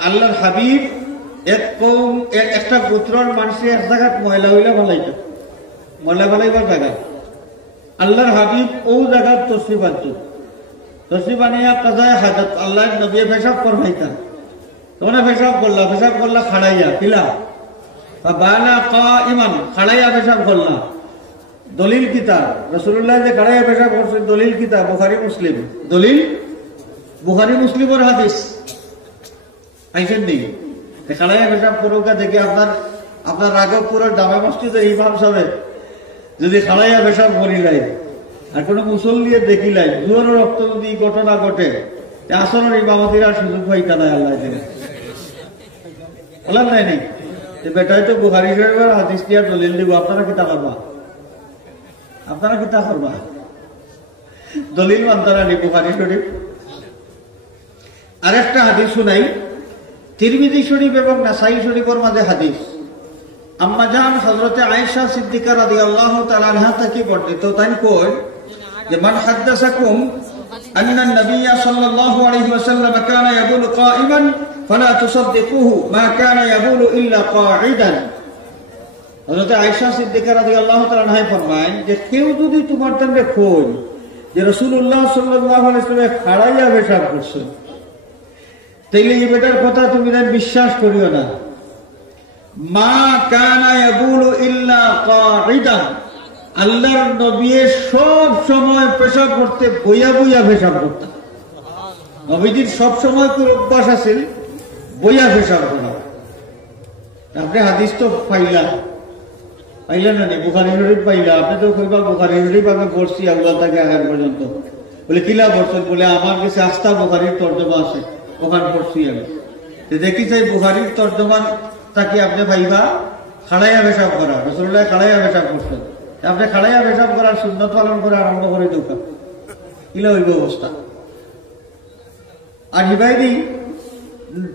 আল্লাহর হাবিব এক কওম একটা গোত্রের মানুষ এক জায়গায় ময়লা হইলা ফলাইতো, ময়লা ফলাইবার জায়গা আল্লাহর হাবিব ও জায়গায় তসবিহ বানতো। তসবিহ বানিয়া কাজায় হাজাত আল্লাহর নবী পেশাব ফরমাইতা। তোমরা পেশাব করলা খাড়াইয়া কিলা বালা কাইমান, খাড়াইয়া পেশাব করলা। দলিল কিতাব রাসূলুল্লাহ যে খাড়াইয়া পেশাব করছেন দলিল কিতাব বুখারী মুসলিম। দলিল বুখারী মুসলিমের হাদিস আইছেন নি। খাড়াইয়া পেশাব করুকা দেখে আপনার রাঘবপুরের জামে মসজিদের ইমাম সাহেব যদি খাড়াইয়া পেশাব করিলাই আর কোন মুসল্লিয়ে দেখিলাই জোয়ার রক্ত যদি ঘটনা ঘটে আসরের ইমামতিরা সুযোগ পাইতা নাই আল্লাহ দিলে বলার নাই নি। বেটাই তো বুখারী শরীফের হাদিস দিয়া দলিল দিব, আপনারা কিতা করবা? আপনারা কিতা করবা? দলিল মানতারা নি বুখারী শরীফ। আরেকটা হাদিস শুনাই, তিরমিজি শরীফ এবং নাসাই শরীফের মাঝে হাদিস। আম্মা জান হযরতে আয়েশা সিদ্দিকা রাদিয়াল্লাহু তাআলা আনহা থেকে বর্ণিত তাই কই যে মান হাদাসাকুম আন্না নবিয়্য সাল্লাল্লাহু আলাইহি ওয়াসাল্লাম কানা ইয়াবুলু কাইমান ফালা তুসাদ্দিকুহু মা কানা ইয়াবুলু ইল্লা কাঈদান। হযরতে আয়েশা সিদ্দিকা রাদিয়াল্লাহু তাআলা আনহা ফরমায় যে কেউ যদি তোমার তন্দে কই যে রাসূলুল্লাহ সাল্লাল্লাহু আলাইহি ওয়াসাল্লাম খাড়াইয়া পেশাব করছেন, তাইলে এই বেটার কথা তুমি বিশ্বাস করিও না। মা কানা ইয়াবুলু ইল্লা কাঈদান, আল্লাহর নবী সব সময় পেশাব করতে বইয়া বইয়া পেশাব করতেন। নবীজির সব সময় কোন অভ্যাস আছিল বইয়া পেশাব করা। আপনি হাদিস তো পাইলেন না নি, বুখারী শরীফ পাইলা। আপনি তো কইবা বুখারী শরীফ আমি পড়ছি আউলা থেকে আগের পর্যন্ত। বলে কিলা পড়ছেন? বলে আমার কাছে আস্থা বুখারীর তর্জমা আছে, ওখানে পড়ছি আমি। দেখি চাই বুখারীর তর্জমান তাকে আপনি ভাইবা খাড়াইয়া পেশাব করা। রাসূলুল্লাহ খাড়াইয়া পেশাব করছেন, আপনি খাড়াইয়া পেশাব করার সুন্নত পালন করে আরম্ভ করে দোকা কিলা হইব অবস্থা। আর হিবাইদি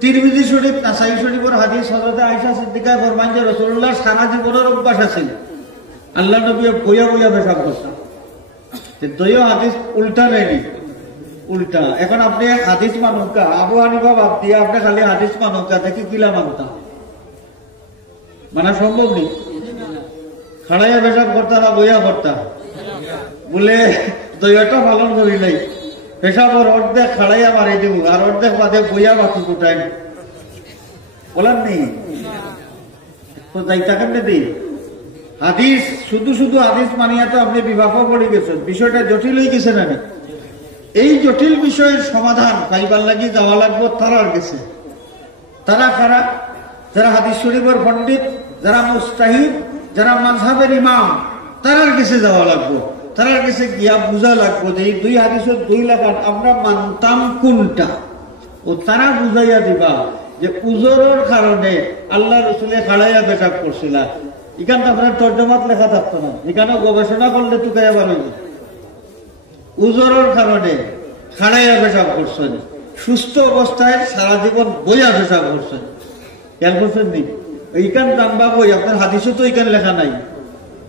তিরমিজি শরীফ নাসাই শরীফের হাদিস হযরতে আয়েশা সিদ্দিকা ফরমান যে রাসূলুল্লাহ সারা জীবনের অভ্যাস আছে আল্লাহ নবী বইয়া বইয়া পেশাব করতেন। দইও হাদিস উল্টা নেই, উল্টা। এখন আপনি হাদিস মানুকা আবু হানিফা বাদ দিয়ে আপনি খালি হাদিস মানুকা দেখি কিলা মানতা মানা সম্ভব নেই। খাড়াইয়া পেশাব করতা না বইয়া করতা? বলে দইয়াটা পালন করি নাই, পেশাবর অর্ধেক খাড়াইয়া মারি দিব আর অর্ধেক বাদে বইয়া বাকি কোটাই বলার নেই। তো যাইতা কেমনে দিই হাদিস শুধু শুধু হাদিস মানিয়া তো আপনি বিবাহ পড়ে গেছেন, বিষয়টা জটিল হয়ে গেছে না। এই জটিল বিষয়ের সমাধান পাইবার লাগি যাওয়া লাগবো তারার গেছে। তারা কারা? যারা হাদিস শরীফের পণ্ডিত, যারা মুস্তাহিদ, যারা মাযহাবের ইমাম, তারার কাছে যাওয়া লাগবো। তারার কাছে গিয়া বুঝা লাগবো যে এই দুই হাদিসের দুই লাগান আমরা মানতাম কোনটা, ও তারা বুঝাইয়া দিবা যে উজরের কারণে আল্লাহ রাসূলে খাড়াইয়া পেশাব করছিল। এখানটা আপনার তর্জমাত লেখা থাকতো না, এখানে গবেষণা করলে টুকাইয়া পারবে। উজরের কারণে খাড়াইয়া পেশাব করছেন, সুস্থ অবস্থায় সারা জীবন বইয়া পেশাব করছেন। খেয়াল করছেন নি? এইখান জানবা বই আপনার হাদিসে তো এখানে লেখা নাই।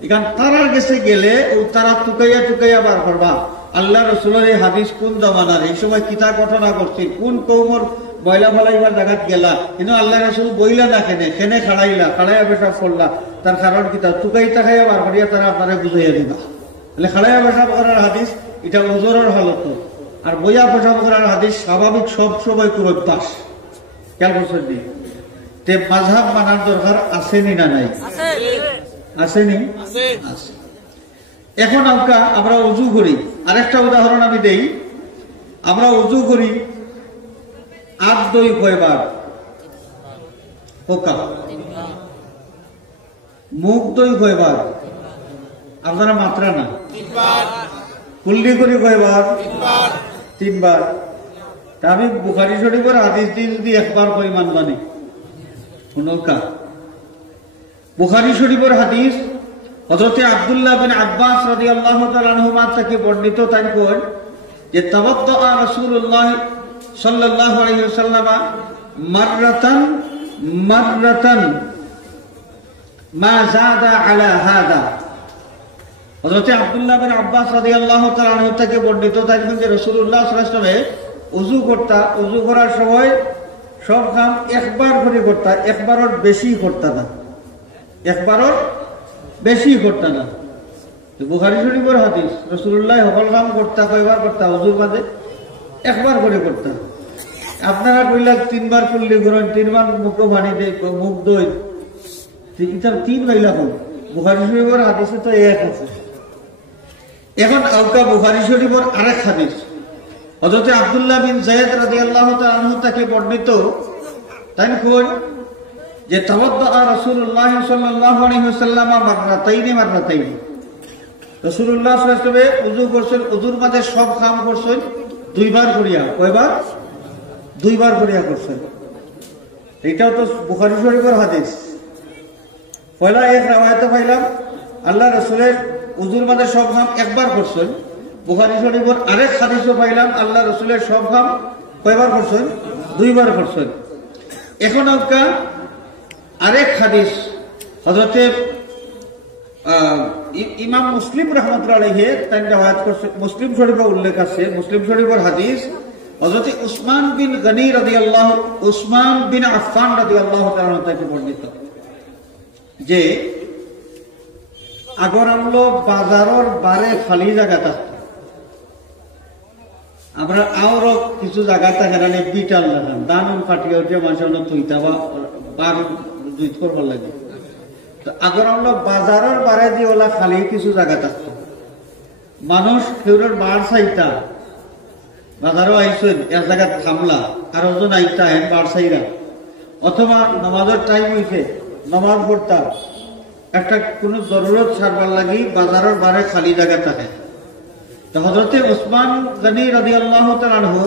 এখান তারার কাছে গেলে ও তারা টুকাইয়া টুকাইয়া বার করবা আল্লাহ রাসূলের এই হাদিস কোন জামানার, এই সময় কিতা ঘটনা করছে, কোন কওমের বয়লা ফলাইবার জায়গাত গেলা, কিন্তু আল্লাহ রাসূল বইলা না কেনে খাড়াইলা, খাড়াইয়া পেশাব করলা, তার কারণ কিতা টুকাই টাকাইয়া বার করিয়া তারা আপনারা বুঝাইয়া দিবা। তাহলে খাড়াইয়া পেশাব করার হাদিস এটা ওজরের হালত, আর বইয়া পেশাব করার হাদিস স্বাভাবিক সব সময় কোন অভ্যাস। খেয়াল করছেন নি? তে মাযহাব মানার দরকার আসেনি না নাই? আসেনি? আছে। এখন আমরা উজু করি, আরেকটা উদাহরণ আমি দেই। আমরা উজু করি, আট দই কয়বার? পোকা। মুখ দই কয়বার? আপনারা মাত্রা না, কুল্লি করি কয়বার? তিনবার। আমি বুখারী শরীফের হাদিস দিয়ে যদি একবার পরিমাণ মানি শুনকা বুখারী শরীফের হাদিস হযরত আব্দুল্লাহ বিন আব্বাস রাদিয়াল্লাহু তাআলা আনহুমা থেকে বর্ণিত তাই কোন যে তাওয়াদ্দা রাসূলুল্লাহ সাল্লাল্লাহু আলাইহি ওয়াসাল্লাম মাররাতান মা যাদা আলা হাদা। হযরত আব্দুল্লাহ বিন আব্বাস রাদিয়াল্লাহু তাআলা আনহু থেকে বর্ণিত তাই কোন যে রাসূলুল্লাহ সাল্লাল্লাহু আলাইহি ওয়াসাল্লাম ওযু করতা, ওযু করার সময় সব কাম একবার করে করতা, একবারের বেশি করতা না, একবারের বেশি করতা না। বুখারী শরীফের হাদিস রাসূলুল্লাহ সকল কাম করতা কয়বার করতা? ওযুর মাঝে একবার করে করতা। আপনারা কইলা তিনবার করলে করেন, তিনবার মুখ পানি দেয়, মুখ দই, এটা তিন কইলা কোন? বুখারী শরীফের হাদিসে তো এক আছে। এখন আউকা বুখারী শরীফের আরেক হাদিস হযরত আব্দুল্লাহ বিন যায়েদ রাদিয়াল্লাহু তাআলা আনহু থেকে বর্ণিত তাই কোন যে তাওয়াদ্দা রাসূলুল্লাহ সাল্লাল্লাহু আলাইহি ওয়াসাল্লাম মাররাতাইনি। রাসূলুল্লাহ সাল্লাল্লাহু আলাইহি ওয়াসাল্লাম ওযু করছেন, ওযুর মাঝে সব কাম করছেন দুইবার করিয়া। কয়বার? দুইবার করিয়া করছেন। এটাও তো বুখারী শরীফের হাদিস। পয়লা এক riwayate পাইলাম আল্লাহ রাসূলের ওযুর মাঝে সব কাম একবার করছেন। বুখারী শরীফের আরেক হাদিসও পাইলাম আল্লাহ রাসূলের সব কাম কয়বার করছেন? দুইবার করছেন। এখন আপনার আরেক হাদিস হযরত ইমাম মুসলিম রাহমাতুল্লাহি আলাইহি তার riwayat করছে, মুসলিম শরীফে উল্লেখ আছে। মুসলিম শরীফের হাদিস হযরত উসমান বিন আফফান রাদিয়াল্লাহু তাআলা থেকে বর্ণিত যে আগর আমলো বাজারের বারে খালি জায়গা থাকত, আমরা আরো কিছু জায়গা থাকে না বিটাল লাগান দান কাটিয়ে উঠে মানুষের তুইতা বা বার দুই করবার লাগে। তো আগর আমলো বাজারের বারে দিয়ে ওলা খালি কিছু জায়গা থাকতো, মানুষ কেউরের বার চাইতা, বাজারও আইসেন এক জায়গা থামলা আর ওজন আইতা হেন বার চাইরা, অথবা নামাজের টাইম হইছে নামাজ পড়তাম, একটা কোন জরুরত সারবার লাগি বাজারের বারে খালি জায়গা থাকে। তো হযরতে উসমান গনি রাদিয়াল্লাহু তাআলা আনহু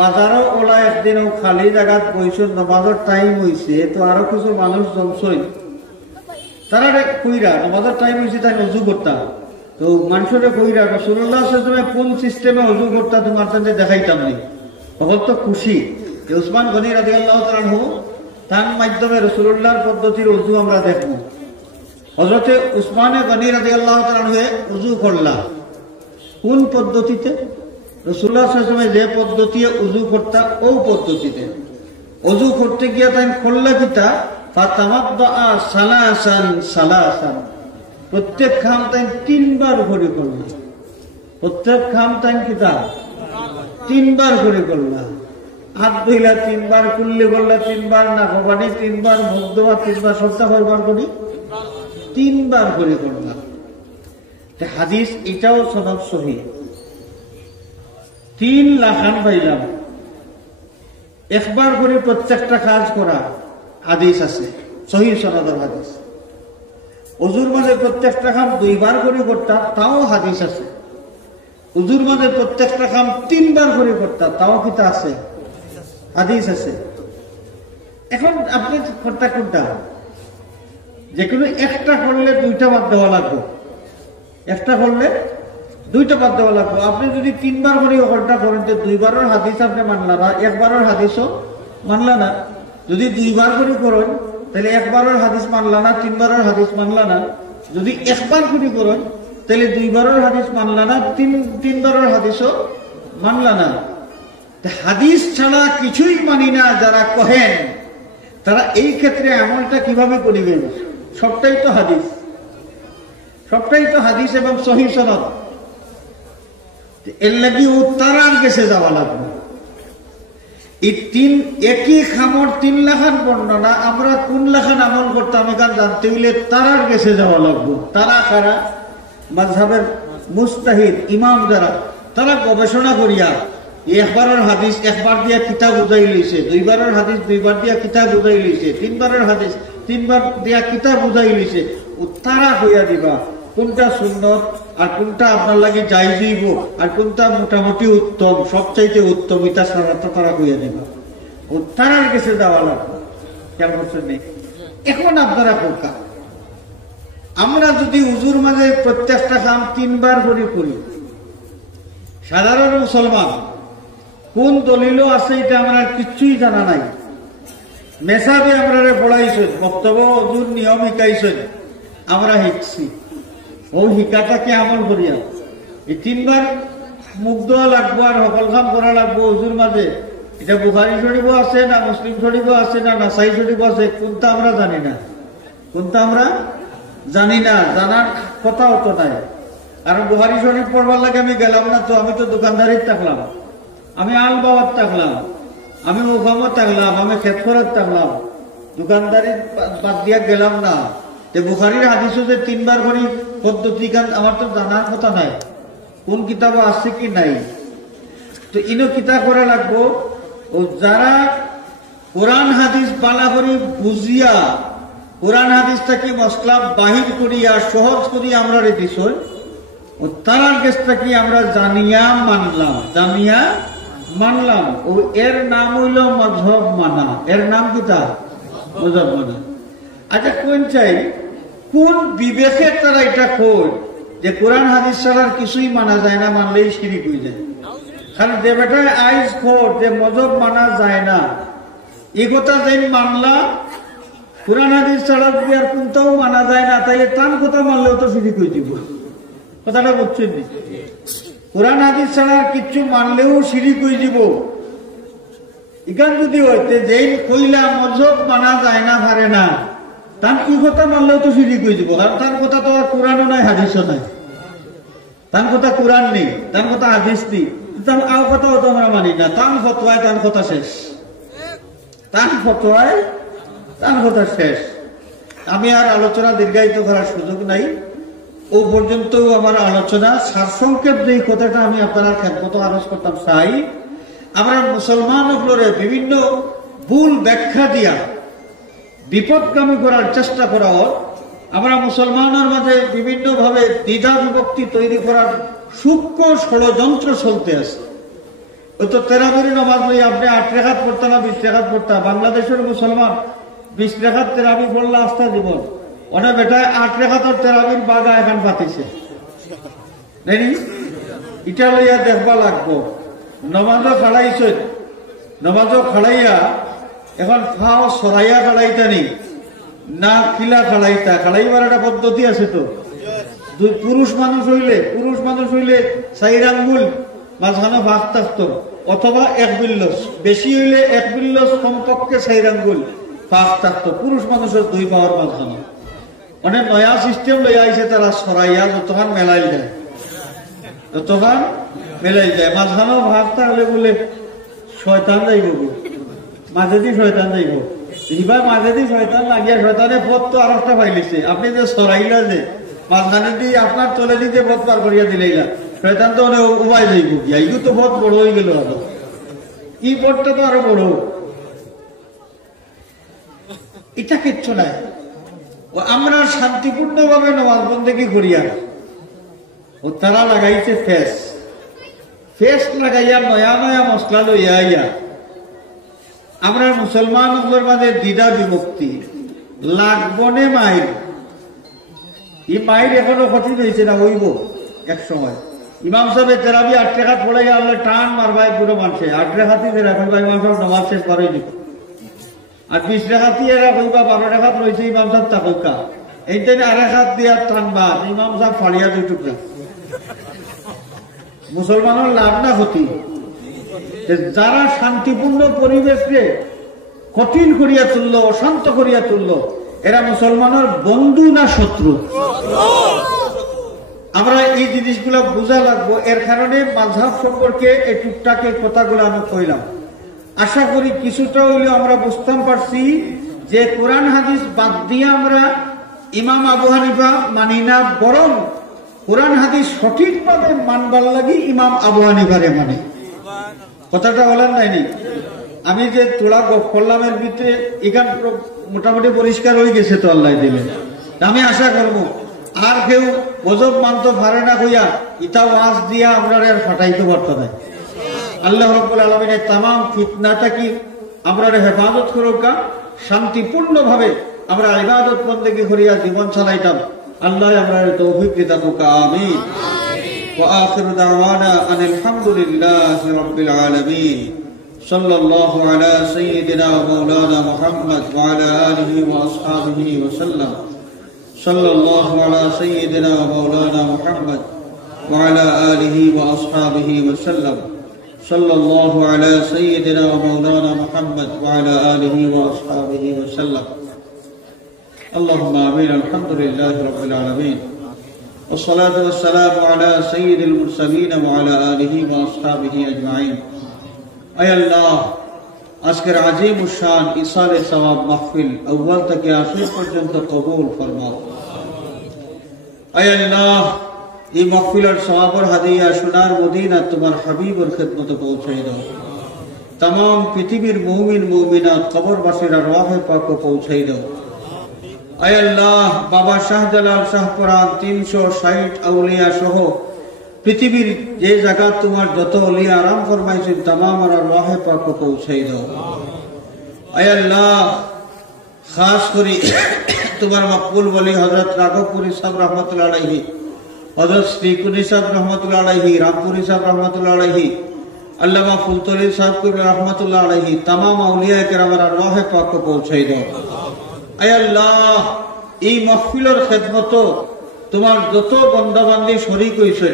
বাজারও ওলা একদিনও খালি জায়গাত বইছেন, নামাজের টাইম হইছে, তো আরো কিছু মানুষ জমছই, তারা কইরা নামাজের টাইম হইছে তাই ওযু করতাম। তো মানুষের কইরা রাসূলুল্লাহ সাল্লাল্লাহু আলাইহি ওয়াসাল্লাম কোন সিস্টেমে ওযু করতা তোমার সাথে দেখাইতাম নি। তখন তো খুশি যে উসমান গনি রাদিয়াল্লাহু তাআলা আনহু তার মাধ্যমে রাসূলুল্লাহর পদ্ধতির ওযু আমরা দেখব। হযরতে উসমান গনি রাদিয়াল্লাহু তাআলা আনহু ওযু করলা কোন পদ্ধতিতে? রাসূলুল্লাহ সাল্লাল্লাহু আলাইহি ওয়াসাল্লাম যে পদ্ধতিতে ওযু করতা ও পদ্ধতিতে ওযু করতে গিয়া তাই করলা কিতা ফাতামাদ্দা সালাসান, প্রত্যেক খাম তাই তিনবার করে করলা, প্রত্যেক খাম তাই কিতা তিনবার করে করলা। হাত ধুইলা তিনবার, কুল্লি করলা তিনবার, নাকবানি তিনবার, মুখ ধোয়া তিনবার, সপ্তাহ কয়বার করি? তিনবার করে করলা। হাদিস এটাও সনদ সহি, 3 লাখান পাইলাম। একবার করে প্রত্যেকটা কাজ করা হাদিস আছে, সহি সনদের হাদিস। ওযুর মাঝে প্রত্যেকটা কাম দুইবার করে করতাম, তাও হাদিস আছে। ওযুর মাঝে প্রত্যেকটা কাম 3 বার করে করতাম, তাও কিতা আছে? হাদিস আছে। এখন আপনি করতা কোনটা? যে কোনো একটা করলে 2টা বাদ দেওয়া লাগবে, একটা করলে 2টা বাদ দেওয়া লাগবে। আপনি যদি 3 বার করে ওটা করেন তো 2 বারের হাদিস আপনি মানলা না, 1 বারের হাদিসও মানলা না। যদি 2 বার করে করেন তাহলে 1 বারের হাদিস মানলা না, 3 বারের হাদিস মানলা না। যদি 1 বার করে করেন তাহলে 2 বারের হাদিস মানলা না, 3 বারের হাদিসও মানলা না। হাদিস ছাড়া কিছুই মানি না যারা কহেন, তারা এই ক্ষেত্রে আমলটা কিভাবে করিবেন? সবটাই তো হাদিস, সবটাই তো হাদিস এবং সহিহ সনদ। এর লাগি ও তারার কাছে যাওয়া লাগবে। এই একই খামর 3 লাখান বর্ণনা আমরা কোন লাখান আমল করতাম এখান জানতে হইলে তারার কাছে যাওয়া লাগবে। তারা কারা? মাযহাবের মুজতাহিদ ইমাম যারা, তারা গবেষণা করিয়া 1 বারের হাদিস 1 বার দিয়া কিতাব বুঝাই লইছে, 2 বারের হাদিস 2 বার দিয়া কিতাব বুঝাই লইছে, 3 বারের হাদিস 3 বার দিয়া কিতাব বুঝাই লইছে। তারা হইয়া দিবা কোনটা সুন্নত আর কোনটা আপনার লাগে জায়েজ হইব আর কোনটা মোটামুটি উত্তম, সবচাইতে উত্তম, এটা সারাটা তারা হইয়া দিবা। ও তারার কাছে যাওয়া লাগবে। খেয়াল করছেন নেই? এখন আপনারা কোকা আমরা যদি উজুর মাঝে প্রত্যেকটা কাম 3 বার করে করি, সাধারণ মুসলমান কোন দলিলও আছে এটা আমরা কিচ্ছুই জানা নাই। মেসাবে আমরা পড়াইছেন, বক্তব্য উজুর নিয়ম শিকাইছেন, আমরা শিখছি। ও শিকাটাকে আমল করিয়া এই 3 বার মুখ ধোয়া লাগবো আর সকল কাম করা লাগবো উজুর মাঝে। এটা বুখারী শরীফও আছে না, মুসলিম শরীফও আছে না, নাসাই শরীফও আছে, কোনটা আমরা জানি না, কোনটা আমরা জানি না, জানার কথাও তো নাই। কারণ বুখারী শরীফ পড়বার লাগে আমি গেলাম না তো, আমি তো দোকানদারির থাকলাম, আমি আল বাবার থাকলাম, আমি মুখামত থাকলাম, আমি খেতখরাত থাকলাম, দোকানদারি বাদ দিয়া গেলাম না। যে বুখারীর হাদিসও যে 3 বার করে পদ্ধতি গান আমার তো জানার কথা নাই, কোন কিতাব আছে কি নাই। তো ইনো কিতাব করা লাগবো। ও যারা কোরআন হাদিস বালা করে বুঝিয়া কোরআন হাদিসটাকে মশলা বাহির করিয়া সহজ করিয়া আমরা রেডিস হই, ও তারার কাছটাকে আমরা জানিয়া মানলাম। ও এর নাম হইল মযহব মানা। এর নাম কিতা? মযহব মানা। আচ্ছা কোন চাই, কোন বিবেকে তারা এটা কই যে কোরআন হাদিস ছাড়া কিছুই মানা যায় না, মানলেই শিরিক হয়ে যায়। কারণ যে বেটায় আইজ খোর যে মযহব মানা যায় না, এই কথা যেন মানলা কোরআন হাদিস ছাড়া যদি আর কোনটাও মানা যায় না, তাই তার কথা মানলেও তো শিরিক হয়ে যাব। কথাটা বুঝছেন? কোরআন হাদিস ছাড়া কিচ্ছু মানলেও শিরিক হয়ে যাব। এখান যদি হইতে যেই কইলা মযহব মানা যায় না পারে না, তার কি কথা মানলেও তো শিরিক হয়ে যাব। কারণ তার কথা তো আর কোরআনও নাই হাদিসও নাই, তার কথা কোরআন নেই, তার কথা হাদিস নেই, তার আও কথাও তো আমরা মানি না। তার ফতোয়ায় তার কথা শেষ, তার ফতোয়ায় তার কথা শেষ। আমি আর আলোচনা দীর্ঘায়িত করার সুযোগ নাই, ও পর্যন্ত আমার আলোচনা সারসংক্ষেপ যে কথাটা আমি আপনার খেদমত আরজ করতাম চাই। আমরা মুসলমানগুলোরে বিভিন্ন ভুল ব্যাখ্যা দিয়া বিপদগামী করার চেষ্টা করা, আমরা মুসলমানের মাঝে বিভিন্ন ভাবে দ্বিধা বিভক্তি তৈরি করার সূক্ষ্ম ষড়যন্ত্র চলতে আছে। ওই তো তেরাবির নামাজ লই আপনি 8 রাকাত পড়তা না 20 রাকাত পড়তা। বাংলাদেশের মুসলমান 20 রাকাত তেরাবি পড়লে আস্থা জীবন, অনেক বেটায় 8 রাকাতের তেরাবির বাগা এখন পাতিছে। এটা লইয়া দেখবা লাগবো। নমাজও খাড়াইছে, নমাজও খাড়াইয়া এখন ফাও সরাইয়া খাড়াইতা নেই না, খিলা খাড়াইতা, খাড়াইবার একটা পদ্ধতি আছে তো। পুরুষ মানুষ হইলে 4 আঙ্গুল মাঝখানে ভাগ থাকতো, অথবা 1 বিল্লস, বেশি হইলে 1 বিল্লস, কমপক্ষে 4 আঙ্গুল ভাগ থাকতো পুরুষ মানুষের 2 পাওয়ার মাঝখানে। অনেক নয়া সিস্টেম লই আইছে তারা, সরাইয়া যতক্ষণ মেলাই যায়, মাঝখানেও ভাগ থাকলে বলে শয়তান যাইব, মাঝেদি শয়তান যাইব। এবার মাঝেদি শয়তান লাগিয়া শয়তানের পথ তো আর একটা পাইলিছে। আপনি যে সরাইলা যে মাঝখানে দিয়ে আপনার তলে দিয়ে পথ পার করিয়া দিলাইলা, শয়তান তো অনেক উপায় যাইব গিয়া, ইগু তো পথ বড় হয়ে গেল। আরো এই পথটা তো আরো বড়। এটা কিচ্ছু নাই। আমরা শান্তিপূর্ণ ভাবে নামাজ বন্দেগী করিয়া, ও তারা লাগাইছে ফেস লাগাইয়া নয়া নয়া মশলা লইয়া আমরা মুসলমানগুলোর মাঝে দ্বিধা বিভক্তি লাগবনে মাইর। এই মাইর এখনো কঠিন হয়েছে না, হইব এক সময়। ইমাম সাহেব তেরাবি 8 রাকাত পড়াইয়া আমরা টান মারবাই পুরো মানুষে 8 রাকাতই এখন ইমাম সাহেব নামাজ শেষ করাই দিব। আর 20 রাকাতই এরা কইবা 12 রাকাত রয়েছে ইমাম সাহেব তাকুকা, এইটাই 2 রাকাত দিয়া টানবা, ইমাম সাহেব ফাড়িয়া 2 টুকরা। মুসলমানের লাভ না ক্ষতি? যারা শান্তিপূর্ণ পরিবেশকে কঠিন করিয়া তুলল, অশান্ত করিয়া তুলল, এরা মুসলমানের বন্ধু না শত্রু? আমরা এই জিনিসগুলো বোঝা লাগবো। এর কারণে মাযহাব সম্পর্কে এই টুকটাকে কথাগুলো আমি কইলাম। আশা করি কিছুটা হইলেও আমরা বুঝতে পারছি যে কোরআন হাদিস বাদ দিয়ে আমরা ইমাম আবু হানিফা মানি না, বরং কোরআন হাদিস সঠিকভাবে মানবার লাগি ইমাম আবু হানিফারে মানে। কথাটা বলার নাইনি? আমি যে তোলা করলাম এর ভিতরে এখান মোটামুটি পরিষ্কার হয়ে গেছে তো, আল্লাহ দিলেন। আমি আশা করবো আর কেউ মযহব মানতে পারে না কইয়া ইটা ওয়াজ দিয়া আমরা আর ফাটাইতে পারতো না। আল্লাহ রাব্বুল আলামিনের তামাম ফিতনাটা কি আমরা হেফাজত করুক, শান্তিপূর্ণ ভাবে আমরা ইবাদত বন্দেগী করিয়া জীবন চালাইতাম। আল্লাহ আমরা তৌফিক দিতাম। আমিন। ওয়া আখিরু দাওয়ানা আনিল হামদুলিল্লাহি রাব্বিল আলামিন। সাল্লাল্লাহু আলা সাইয়্যিদিনা ওয়া মাওলানা মুহাম্মদ ওয়া আলা আলিহি ওয়া আসহাবিহি ওয়া সাল্লাম। সাল্লাল্লাহু আলা সাইয়্যিদিনা ওয়া মাওলানা মুহাম্মদ ওয়া আলা আলিহি ওয়া আসহাবিহি ওয়া সাল্লাম। সাল্লাল্লাহু আলা সাইয়্যিদিনা ওয়া মাওলানা মুহাম্মদ ওয়া আলা আলিহি ওয়া আসহাবিহি ওয়া সাল্লাম। আল্লাহুম্মা আমিন। আলহামদুলিল্লাহি রাব্বিল আলামিন। والصلاة والسلام على سيد المرسلين وعلى آله وأصحابه أجمعين। أي الله আজকের আজিম শান ইসালে সওয়াব মাহফিল আউয়াল থেকে আখির পর্যন্ত কবুল ফরমাও। আয় আল্লাহ, এই মাহফিলের সওয়াবের হাদিয়া সোনার মদিনা তোমার হাবিবের খিদমতে পৌঁছাই দাও। तमाम পৃথিবীর মুমিন মুমিনাত কবরবাসীর রূহে পাক পৌঁছাই দাও। আয় আল্লাহ, বাবা শাহজালাল শাহপুরান 360 আউলিয়া সহ পৃথিবীর যে জায়গা তোমার যত ওলিয়া আরাম ফরমাইছেন तमाम রূহে পাক পৌঁছাই দাও। আয় আল্লাহ, খাস করে তোমার মকবুল ওলি হযরত রাঘবপুরী সাহেব রহমাতুল্লাহ আলাইহি, হযরত শ্রীকুনি সাহেব রহমাতুল্লাহ আলাইহি, রামপুরি সাহেব রহমাতুল্লাহ আলাইহি, আল্লামা ফুলতলি সাহেব রহমাতুল্লাহ আলাইহি, तमाम আউলিয়া কেরামের রূহে পাক পৌঁছাই দাও। আয় আল্লাহ, এই মাহফিলের খিদমত তোমার যত বান্দা বান্দি শরীক হইছে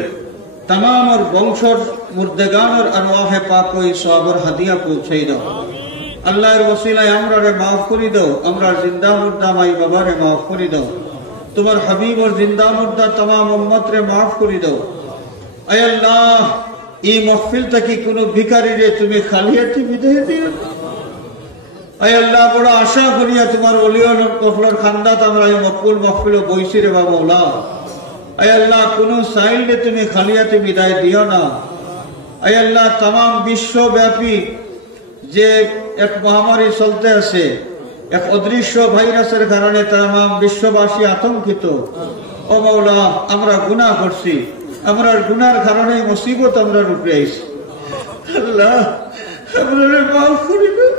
तमाम বংশর মুর্দেগানের আরওয়াহে পাক ওই সওয়াবের হাদিয়া পৌঁছাই দাও। আল্লাহর ওসিলায় আমরারে মাফ করে দাও। আমরা জিন্দা মুর্দা মাই বাবারে মাফ করে দাও। তোমার হাবিবর জিন্দা মুর্দা तमाम উম্মতরে মাফ করে দাও। আয় আল্লাহ, এই মাহফিল থেকে কোনো ভিখারিরে তুমি খালিয়াতি বিদায় দিও। আয় আল্লাহ, বড় আশা করিয়া তোমার ওলিয়র কফলর খান্দাত আমরা এই মকবুল মাহফিল বইছি রে বাবা মওলা। আয় আল্লাহ, কোন সাইলে তুমি খালিয়াতি বিদায় দিও না। আয় আল্লাহ, तमाम বিশ্বব্যাপী যে এক মহামারী চলতে আছে, এক অদৃশ্য ভাইরাসের কারণে तमाम বিশ্ববাসী আতঙ্কিত। ও মওলা, আমরা গুনাহ করছি, আমরা গুনার কারণে মুসিবত আমরা রূপে আইছি। আল্লাহ, আমারে মাফ করে দাও।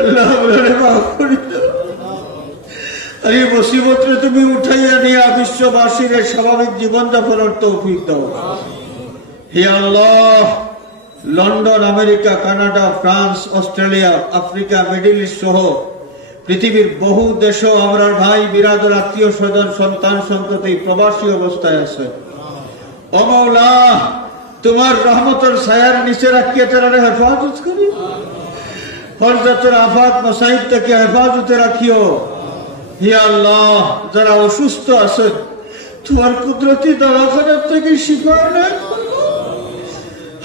আল্লাহ, আমারে মাফ করে দাও। এই মুসিবতরে তুমি উঠাইয়া নিয়ে বিশ্ববাসীর স্বাভাবিক জীবনযাপনের তৌফিক দাও। হে আল্লাহ, London, America, Canada, France, Australia, Africa, Middle East সহ পৃথিবীর বহু দেশও আমরার ভাই বিরাদর আত্মীয় স্বজন সন্তান সন্ততি প্রবাসী অবস্থায় আছে। ও মাওলা, তোমার রহমতের ছায়ার নিচে রাখিয়া তারা হেফাজত করি। হরজাতের আফাত মসাইব থেকে হেফাজতে রাখিও। হে আল্লাহ, যারা অসুস্থ আছেন তোমার কুদরতি দওয়াখানা থেকে শিফা নেন।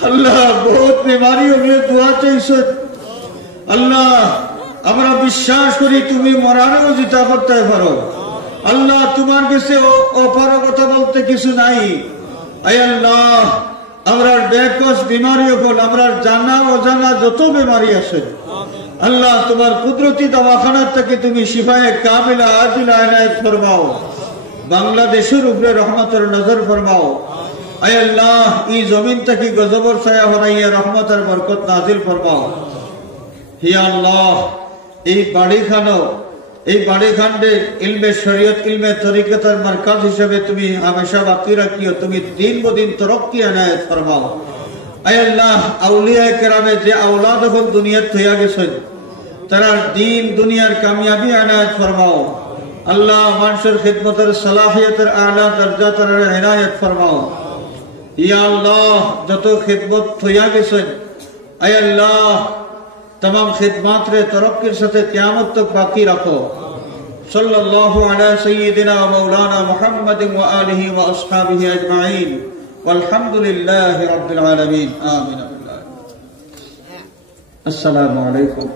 আল্লাহ, বহুত বিমারি হলে দোয়া চাইছেন। আল্লাহ, আমরা বিশ্বাস করি তুমি মরারও জিতা করতে পারো। আল্লাহ, তোমার কাছে অপারগতা বলতে কিছু নাই। আয় আল্লাহ, আমরা বেকস বিমারি হল, আমরা জানা অজানা যত বিমারি আছে আল্লাহ, তোমার কুদরতি দওয়াখানা থেকে তুমি শিফায়ে কামিলা আজিলা ইনায়াত ফরমাও। বাংলাদেশের উপরে রহমতের নজর ফরমাও। আয় আল্লাহ, এই জমিন থেকে গজবর ছায়া হরাইয়া রহমতের বরকত নাজিল ফরমাও। হে আল্লাহ, এই বাড়িখান্ডে ইলমে শরীয়ত ইলমে তরিকতের মারকাজ হিসেবে তুমি হামেশা বাকি রাখিও। তুমি দিন বদিন তরক্কি ইনায়াত ফরমাও। আয় আল্লাহ, আউলিয়া কেরামে যে আওলাদ হল দুনিয়াত হইয়া গেছেন তারা দিন দুনিয়ার কামিয়াবি ইনায়াত ফরমাও। আল্লাহ, মানুষের খিদমতের সালাহিয়তের আলা দরজা তারা ইনায়াত ফরমাও। ইয়া আল্লাহ, যত খিদমত হইয়া গেছেন আয় আল্লাহ, तमाम खिदमत रे तरक्कीर साथे कियामत तक बाकी रखो। सल्लल्लाहु अला सय्यिदिना व मौलाना मुहम्मद व आलिहि व अस्हाबिहि अजमाइन वल्हम्दुलिल्लाहि रब्बिल आलमीन। आमीन। अस्सलामु अलैकुम।